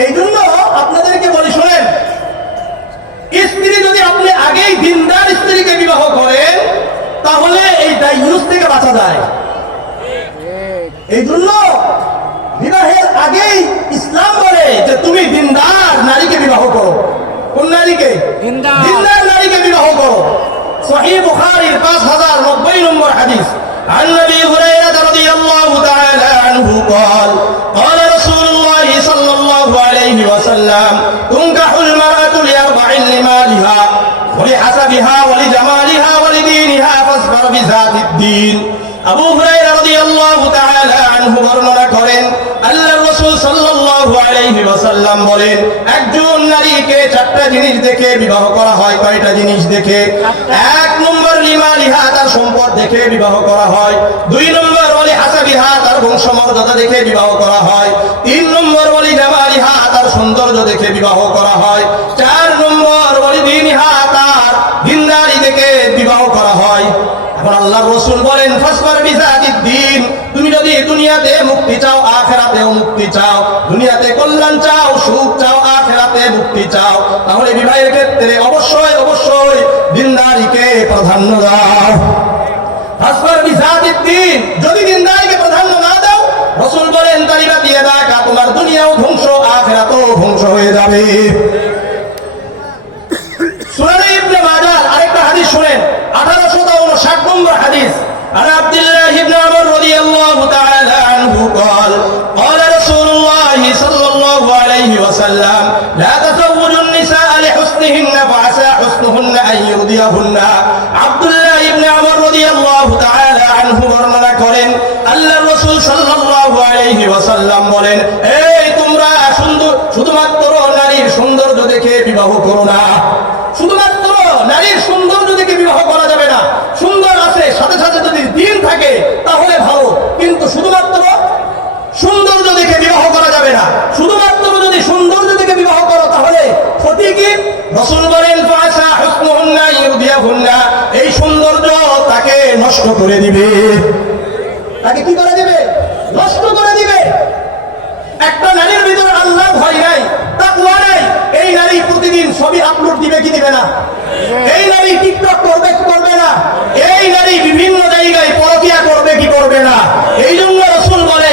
এই জন্য আপনাদেরকে বলি, শুনেন, স্ত্রী যদি আপনি আগেই দিনদার স্ত্রীকে বিবাহ করেন, তাহলে এই দাইয়ুস থেকে বাঁচা যায়। এই জন্য বিবাহের আগেই ইসলাম বলে যে তুমি দিনদার নারীকে বিবাহ করো। কোন নারীকে? দিনদার। দিনদার নারীকে বিবাহ করো। সহিহ বুখারীর 5090 নম্বর হাদিস। عن ابي هريره رضي الله تعالى عنه قال قال رسول الله صلى الله عليه وسلم تنكح المرأة لأربع: لمالها ولحسبها ولجمالها ولدينها فاصبر بذات الدين। আবু হুরায়রা রাদিয়াল্লাহু তাআলা আনহু বর্ণনা করেন, আল্লাহর রাসূল সাল্লাল্লাহু আলাইহি ওয়াসাল্লাম বলেন, একজন নারীকে চারটা জিনিস দেখে বিবাহ করা হয়। কয়টা জিনিস দেখে? এক নম্বর লিমালিহা, তার সম্পদ দেখে বিবাহ করা হয়। দুই নম্বর ওয়ালি হাসাবিহা, তার বংশমর্যাদা দেখে বিবাহ করা হয়। তিন নম্বর ওয়ালি জামালিহা, তার সৌন্দর্য দেখে বিবাহ করা হয়। চার নম্বর ওয়ালি দীনিহা, তার দিনদারি দেখে বিবাহ করা হয়। এখন আল্লাহর রাসূল বলেন, ফাসবার বিজাতিদ দ্বীন, তুমি যদি দুনিয়াতে মুক্তি চাও, আখিরাতেও মুক্তি চাও, দুনিয়াতে কল্যাণ চাও, সুখ চাও, আখিরাতে মুক্তি চাও, তাহলে বিবাহের ক্ষেত্রে অবশ্যই অবশ্যই দিনদারিকে প্রাধান্য দাও। ফাসবার বিজাতিদ দ্বীন, যদি দিনদারিকে প্রাধান্য না দাও, রাসূল বলেন, তারিবা দিয়ে দেখা, তোমার দুনিয়াও ধ্বংস, আখিরাতও ধ্বংস হয়ে যাবে। সুনানে ইবনে মাজাহ আরেকটা হাদিস শুনেন, 1859 নম্বর হাদিস। عن عبد الله بن عمر رضي الله تعالى عنه قال قال رسول الله صلى الله عليه وسلم لا تزوجوا النساء لحسنهن فعسى حسنهن أن يرضيهن। عبد الله بن عمر رضي الله تعالى عنه বর্ণনা করেন, আল্লাহর রাসূল সাল্লাল্লাহু আলাইহি ওয়াসাল্লাম বলেন, এই তোমরা শুধুমাত্র নারীর সৌন্দর্য দেখে বিবাহ করো না। শুধুমাত্র নারীর সৌন্দর্য দেখে বিবাহ করা যাবে না। সুন্দর আছে, সাথে সাথে যদি দিন থাকে তাহলে ভালো, কিন্তু শুধুমাত্র সৌন্দর্য দেখে বিবাহ করা যাবে না। শুধুমাত্র যদি সৌন্দর্য দেখে বিবাহ করো তাহলে ক্ষতি কি? রাসূল বলেন, ফাসা হুসনুহুন্না ইউদিয়াহুন্না, এই সৌন্দর্য তাকে নষ্ট করে দিবে। তাকে কি করে দিবে? নষ্ট করে দিবে। একটা নারীর ভিতরে আল্লাহর ভয় নাই, তাকওয়া নাই, এই নারী প্রতিদিন ছবি আপলোড দিবে কি দিবে না? এই নারী টিকটক করবে কি করবে না? এই নারী বিভিন্ন জায়গায় পরকিয়া করবে কি করবে না? এই জন্য রাসূল বলে,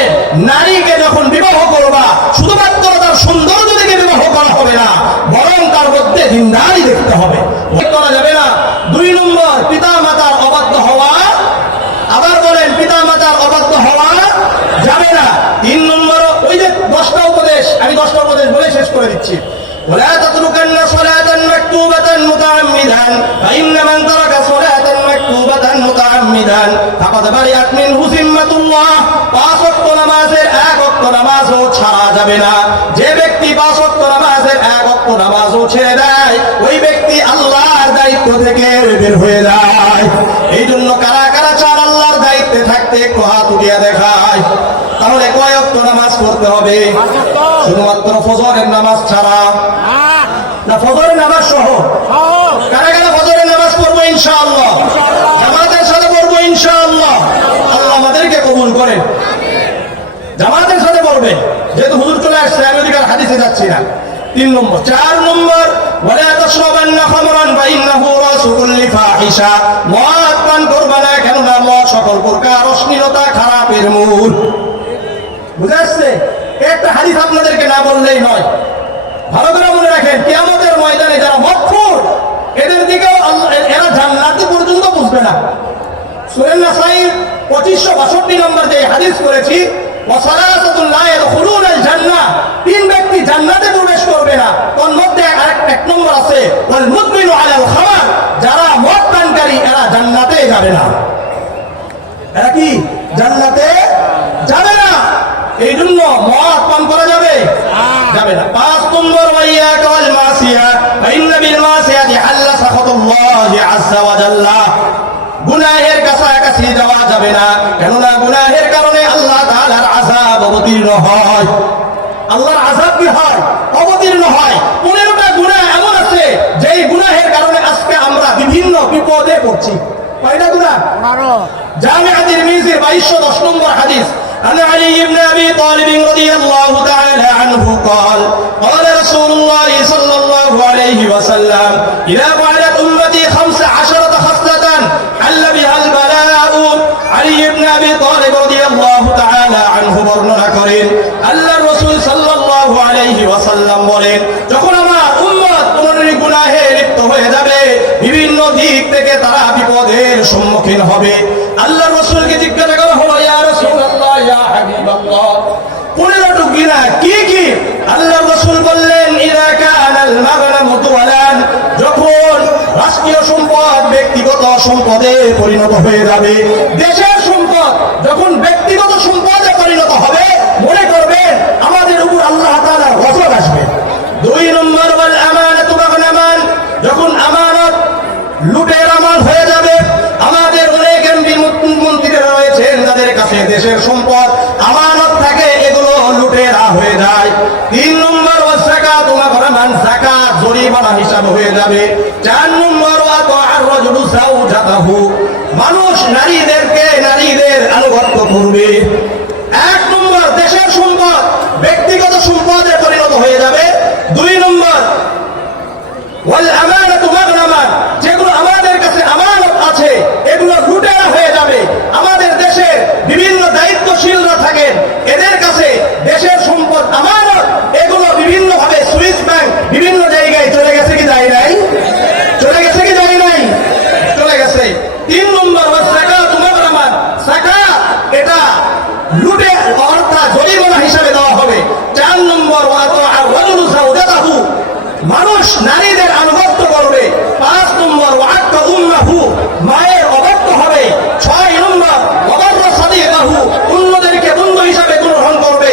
নারীকে যখন বিবাহ করবা শুধুমাত্র তার সৌন্দর্য দেখে বিবাহ করা হবে না, বরং তার মধ্যে দিনদারি দেখতে হবে। করা যাবে না। 2 নম্বর, পিতা মাতার অবাধ্য হওয়া। আবার বলেন, পিতা মাতার অবাধ্য হওয়া যাবে না। 3 নম্বর, ওই যে 10টা উপদেশ, আমি 10টা উপদেশ বলে শেষ করে দিচ্ছি। ولا تتركن صلاة مكتوبة متعمدا فإن من ترك صلاة مكتوبة متعمدا فقد برئت منه ذمة الله। 5 ওয়াক্ত নামাজের 1 ওয়াক্ত নামাজও ছাড়া যাবে না। যে ব্যক্তি 5 ওয়াক্ত নামাজের 1 ওয়াক্ত নামাজও ছেড়ে দেয়, ওই ব্যক্তি আল্লাহর দায়িত্ব থেকে বের হয়ে যায়। এই জন্য কারা কারা চার আল্লাহর দায়িত্বে থাকতে একটু হাত উঠিয়ে দেখায়। তাহলে কয় ওয়াক্ত নামাজ পড়তে হবে? শুধুমাত্র ফজরের নামাজ ছাড়া না, ফজরের নামাজ সহ। কারা কারা ফজরের নামাজ পড়বো ইনশাআল্লাহ? জামাতের সাথে পড়বো ইনশাআল্লাহ। আল্লাহ আমাদেরকে কবুল করেন। জামাতের সাথে পড়বে, যেহেতু হুজুর চলে আসছে, আমি ওদিকে হাদিসে যাচ্ছি না। 3 নম্বর। 4 নম্বর, ওয়ালা তাশরাবান্না খামরান ফাইন্নাহু রাসু কুল্লি ফাহিশা, মদ পান করবে না, কেননা মদ সকল প্রকার অশ্লীলতা, খারাপের মূল। বুঝা আসছে? একটা হাদিস আপনাদেরকে না বললেই নয়। ভালো করে মনে রাখেন, কিয়ামতের ময়দানে যারা মদখোর, এদের দিকেও এরা জান্নাতে পর্যন্ত বুঝবে না। সূরা নাসাই 2562 নম্বর যে হাদিস করেছি, ওয়াসালাসাতুল লা ইয়াদখুলুনাল জান্নাহ, 3 ব্যক্তি জান্নাতে প্রবেশ করবে না। তার মধ্যে এক নম্বর আছে, ওয়াল মুদমিনু আলাল খামার, যারা মদ পানকারী এরা জান্নাতে যাবে না। এরা কি জান্নাতে যাবে না? এই জন্য মদ পান করা যাবে যাবে না। 5 নম্বর, ওয়াইয়াকা ওয়াল মাসিয়া ফাইন্না বিল মাসিয়াতি হাল্লা সাখাতুল্লাহি আযজা ওয়া জাল্লা, গুনাহের কাছাকাছি যাওয়া যাবে না, কেননা গুনাহের কারণে আল্লাহ তাআলার আযাব অবতীর্ণ হয়। আল্লাহর আযাব কি হয়? অবতীর্ণ হয়। 15টা গুনাহ এমন আছে যেই গুনাহের কারণে আজকে আমরা বিভিন্ন বিপদে পড়ছি। কয়টা গুনাহ? জামিআ তিরমিজি 2210 নম্বর হাদিস, عن علي بن أبي طالب رضي الله تعالى عنه قال قال رسول الله صلى الله عليه وسلم إذا فعلت أمتي 15 خصلة حل بها البلاء। علي بن أبي طالب رضي الله تعالى عنه বর্ণনা করেন, আল্লাহর রাসূল সাল্লাল্লাহু আলাইহি ওয়াসাল্লাম বলেন, যখন আমার উম্মত 15 গুনাহে লিপ্ত হয়ে যাবে, বিভিন্ন দিক থেকে তারা বিপদের সম্মুখীন হবে। আল্লাহর রাসূলকে জিজ্ঞাসা করা হলো, ইয়া রাসূলুল্লাহ, ইয়া হাবিবাল্লাহ, 15টা গুনাহ কি কি? আল্লাহর রাসূল বললেন, ইযা কানাল মাগনামু তুওয়ালান, যখন রাষ্ট্রীয় সম্পদ ব্যক্তিগত সম্পদে পরিণত হয়ে যাবে, দেশের সম্পদ যখন ব্যক্তিগত সম্পদে পরিণত হবে, মনে করবেন আমাদের উপর আল্লাহ তাআলার গজব আসবে। 2 নম্বর, ওয়াল আমানাতু মাগনামান, যখন আমানত লুটের আমাল হয়ে যাবে। আমাদের অনেক এমপি মন্ত্রীরা রয়েছেন, যাদের কাছে দেশের সম্পদ আমানত থাকে, এগুলো লুটেরা হয়ে যায়। 3 নম্বর, ওয়াসাকাতু মাগনামান, যাকাত জরিমানা হিসাবে হয়ে যাবে। 4 নম্বর, ওয়াতাআর রাজুলু যাওজাতাহু, মানুষ নারীদের আনুগত্য করবে। 1 নম্বর, দেশের সম্পদ ব্যক্তিগত সম্পদে পরিণত হয়ে যাবে। 2 নম্বর, ওয়াল আমানাতু মাগনামান, যেগুলো আমাদের কাছে আমানত আছে এগুলো লুটেরা হয়ে যাবে। আমাদের দেশে বিভিন্ন দায়িত্বশীলরা থাকেন, এদের কাছে দেশের সম্পদ আমানত, এগুলো বিভিন্ন ভাবে সুইস ব্যাংক বিভিন্ন জায়গায় চলে গেছে কি যায় নাই? চলে গেছে কি যায় নাই? চলে গেছে। 3 নম্বর, ওয়াসাকাতু মাগনামান, যাকাত এটা লুটে অর্থাৎ জরিমানা হিসাবে দেওয়া হবে। 4 নম্বর, ওয়াতাআর রাজুলু যাওজাতাহু, মানুষ নারীদের আনুগত্য করবে। 5 নম্বর, ওয়াক্কা উম্মাহু, মায়ের অবাধ্য হবে। 6 নম্বর, ওয়াবাররা সাদিকাহু, অন্যদেরকে বন্ধু হিসাবে গ্রহণ করবে।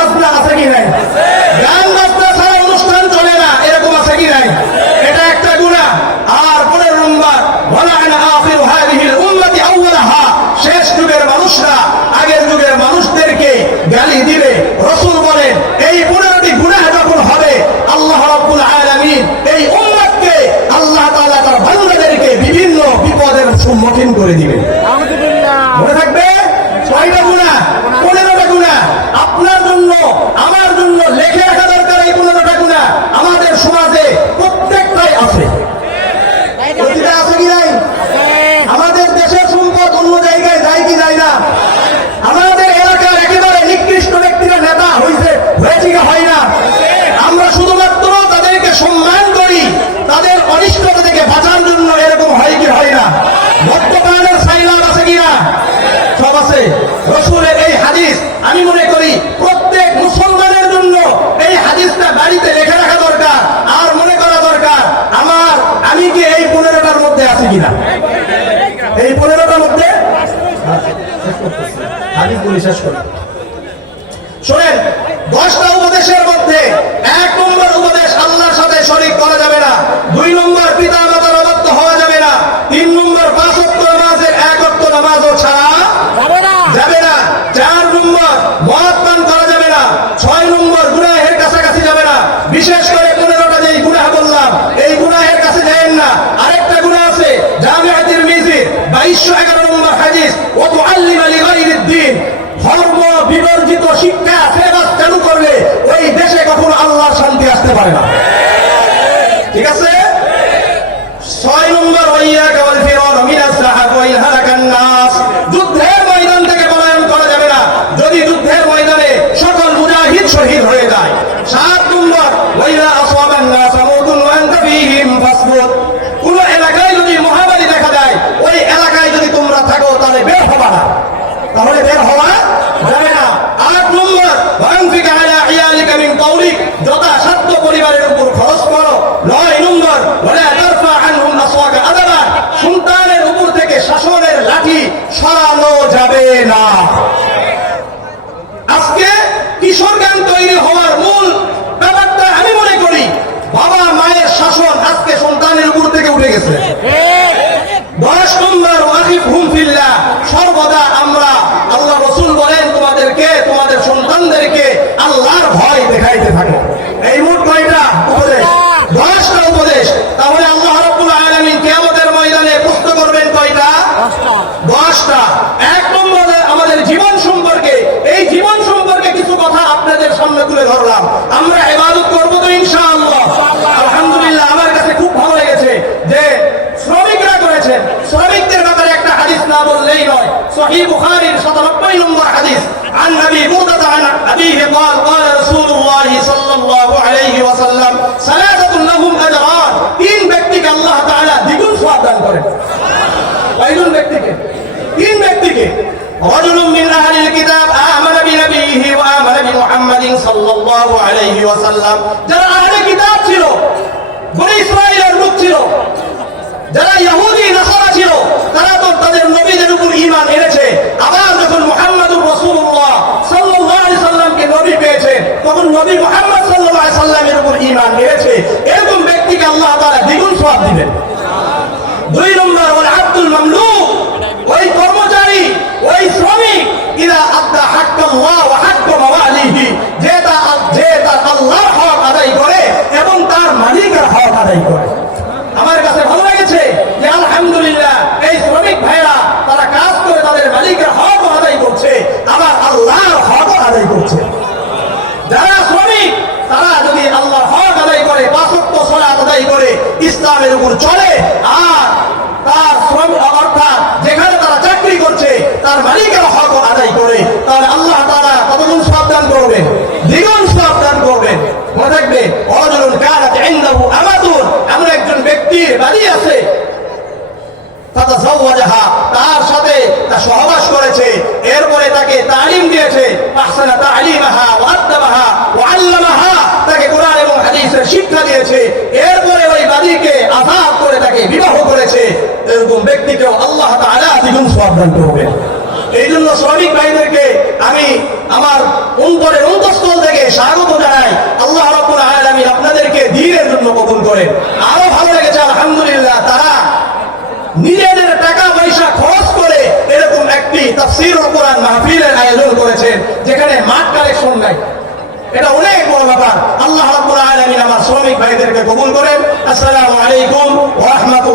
বাজনা আছে কি নাই? গান বাজনা ছাড়া অনুষ্ঠান চলে না, এরকম আছে কি নাই? এটা একটা গুনাহ। আর 15 নম্বর, ওয়ালা'না আখিরু হাযিহিল উম্মতি আউওয়ালাহা, শেষ যুগের মানুষরা আগের যুগের মানুষদেরকে গালি দিবে। রাসূল বলেন এই 15টি গুনাহ যখন হবে, আল্লাহ রাব্বুল আলামিন এই উম্মতকে, আল্লাহ তাআলা তার বান্দাদেরকে বিভিন্ন বিপদের সম্মুখীন করে দিবেন। নাউযুবিল্লাহ। মনে থাকবে, 6টা গুনাহ, 15টা গুনাহ আপনার জন্য আমার জন্য লিখে রাখা দরকার। এই 15টা গুনাহ আমাদের সমাজে প্রত্যেকটাই আছে। প্রতিটা আছে কি নাই? আমাদের দেশের সম্পদ অন্য জায়গায় যায় কি যায় না? আমাদের এলাকার একেবারে নিকৃষ্ট ব্যক্তিরা নেতা হয়েছে কি হয় না? আমরা শুধুমাত্র তাদেরকে সম্মান করি, তাদের অনিষ্টতা থেকে বাঁচার জন্য এরকম হয় কি হয় না? মদ্যপানের সাইলাম আছে কিনা? সব আছে। রাসূলের এই হাদিস আমি মনে করি প্রত্যেক মুসলমানের জন্য এই হাদিসটা বাড়িতে লিখে রাখা দরকার, আর মনে করা দরকার আমি কি এই 15টার মধ্যে আছি কিনা? এই 15টার মধ্যে হাদিস বলে শেষ করি। শোনেন, 10টা উপদেশের মধ্যে 1 নম্বর উপদেশ, আল্লাহর সাথে শরীক করা যাবে না। 2 নম্বর, পিতা মাতার অবাধ্য হওয়া যাবে না। 3 নম্বর, 5 ওয়াক্ত নামাজের 1 ওয়াক্ত নামাজও ছাড়া যাবে না। 4 নম্বর, মদ পান করা যাবে না। 6 নম্বর, গুনাহের কাছাকাছি যাবে না। বিশেষ করে 15টা যেই গুনাহ বললাম, এই গুনাহের কাছে যাবেন না। আরেকটা গুনাহ আছে, জামিআ তিরমিজি 2211 নম্বর হাদিস, ওয়া তুআল্লিমা লিগাইরিদ দ্বীন, ধর্ম বিবর্জিত শিক্ষা ফেরাস চালু করলে ওই দেশে কখনো আল্লাহর শান্তি আসতে পারে না। ঠিক আছে? 6 নম্বর, ওয়াইয়াকা ওয়াল ফিরার মিনাস সাহাব ওয়া ইনহালাকান নাস, যুদ্ধের ময়দান থেকে পলায়ন করা যাবে না যদি যুদ্ধের ময়দানে সকল মুজাহিদ শহীদ হয়ে যায়। 7 নম্বর, ওয়াইলা আসওয়াবান নাস আমুতুন ওয়া আনতা ফীহিম ফাসবুত, কোন এলাকায় যদি মহামারী দেখা যায়, ওই এলাকায় যদি তোমরা থাকো তাহলে বের হবা না, তাহলে বের হওয়া যাবে না। 8 নম্বর, ওয়ানফিক আলা ইয়ালিকা মিন কওলিক, যথাসাধ্য পরিবারের উপর খরচ করো। 9 নম্বর, ওয়ালা তারফা আনহুম আসওয়াকা আদাবা, সন্তানের উপর থেকে শাসনের লাঠি সরানো যাবে না। আজকে কিশোর জ্ঞান তৈরি হওয়ার মূল ব্যাপারটা আমি মনে করি বাবা মায়ের শাসন আজকে সন্তানের উপর থেকে উঠে গেছে। 10 নম্বর, ওয়াকিফহুম ফিল্লাহ, সর্বদা আমরা, আল্লাহ রাসূল বলেন তোমাদেরকে, তোমাদের সন্তানদেরকে আল্লাহর ভয় দেখাইতে থাকো। এই মোট কয়টা উপদেশ? 10টা উপদেশ। তাহলে আল্লাহ রাব্বুল আলামিন কিয়ামতের ময়দানে প্রশ্ন করবেন কয়টা? 10টা। 1 নম্বরে আমাদের জীবন সম্পর্কে, এই জীবন সম্পর্কে কিছু কথা আপনাদের সামনে তুলে ধরলাম। আমরা ইবাদত করব তো ইনশাআল্লাহ। আলহামদুলিল্লাহ, আমার কাছে খুব ভালো লেগেছে যে শ্রমিকরা করেছেন। শ্রমিকদের ব্যাপারে একটা হাদিস না বললেই নয়। সহিহ বুখারীর 97 নম্বর হাদিস, عن أبي بردة عن أبيه قال قال رسول الله صلى الله عليه وسلم ثلاثة لهم أجران, 3 ব্যক্তিকে আল্লাহ তাআলা দ্বিগুণ সওয়াব দান করেন। কয়জন ব্যক্তিকে? 3 ব্যক্তিকে। رجل من أهل الكتاب آمن بنبيه وآمن بمحمد صلى الله عليه وسلم, যারা আহলে কিতাব ছিল, বনি ইসরাঈলের লোক ছিল, যারা ইহুদি নাসারা ছিল, তারা তো তাদের নবীদের উপর ঈমান এনেছে। আবার যখন মুহাম্মদুর রাসূলুল্লাহ সাল্লাল্লাহু আলাইহি সাল্লামকে নবী পেয়েছে, তখন নবী মুহাম্মদ সাল্লাল্লাহু আলাইহি সাল্লামের উপর ঈমান এনেছে। এরকম ব্যক্তিকে আল্লাহ তাআলা দ্বিগুণ সওয়াব দিবেন। 2 নম্বর, ওয়াল আব্দুল মামলুক, ওই কর্মচারী, ওই শ্রমিক, ইদা আদ্দা হাক্কাল্লাহ ওয়া হাক্কা মাওয়ালিহি, যে তার আল্লাহর হক আদায় করে এবং তার মালিকের হক আদায় করে। আমার কাছে ভালো লেগেছে যে আলহামদুলিল্লাহ এই শ্রমিক ভাইরা তারা কাজ করে তাদের মালিকের হক আদায় করছে, আবার আল্লাহর হক আদায় করছে। যারা শ্রমিক তারা যদি আল্লাহর হক আদায় করে, 5 ওয়াক্ত সালাত আদায় করে, ইসলামের উপর চলে, আর তার শ্রম অর্থাৎ যেখানে তারা চাকরি করছে তার মালিকের হক আদায় করে, তাহলে আল্লাহ তাআলা কতগুণ সওয়াব দান করবেন? দ্বিগুণ সওয়াব দান করবেন। মনে থাকবে, রাজুলুন কানাত ইনদাহু আমাতুন, এমন একজন ব্যক্তির বাড়ি আছে, ফাতাযাওয়াজাহা, তার সাথে তার সহবাস করেছে, এরপরে তাকে তালিম দিয়েছে, আহসানা তালিমাহা ওয়া আদাবাহা ওয়া আল্লামাহা, তাকে কোরআন এবং হাদিসের শিক্ষা দিয়েছে, এরপরে ওই বাদীকে আযাব করে তাকে বিবাহ করেছে, এরকম ব্যক্তিকেও আল্লাহ তাআলা দ্বিগুণ সওয়াব দান করবেন। এই জন্য শ্রমিক ভাইদেরকে আমি আমার অন্তরের অন্তঃস্থল স্বাগত জানাই। আল্লাহ রাব্বুল আলামিন আপনাদেরকে দ্বীনের জন্য কবুল করেন। আরো ভালো লেগেছে আলহামদুলিল্লাহ, তারা নিজেদের টাকা পয়সা খরচ করে এরকম একটি তাফসীরুল কোরআন মাহফিলের আয়োজন করেছেন যেখানে মাঠ কালেকশন নাই। এটা অনেক বড় ব্যাপার। আল্লাহ রাব্বুল আলামিন আমার শ্রমিক ভাইদেরকে কবুল করেন। আসসালামু আলাইকুম ওয়া রাহমাতুল্লাহ।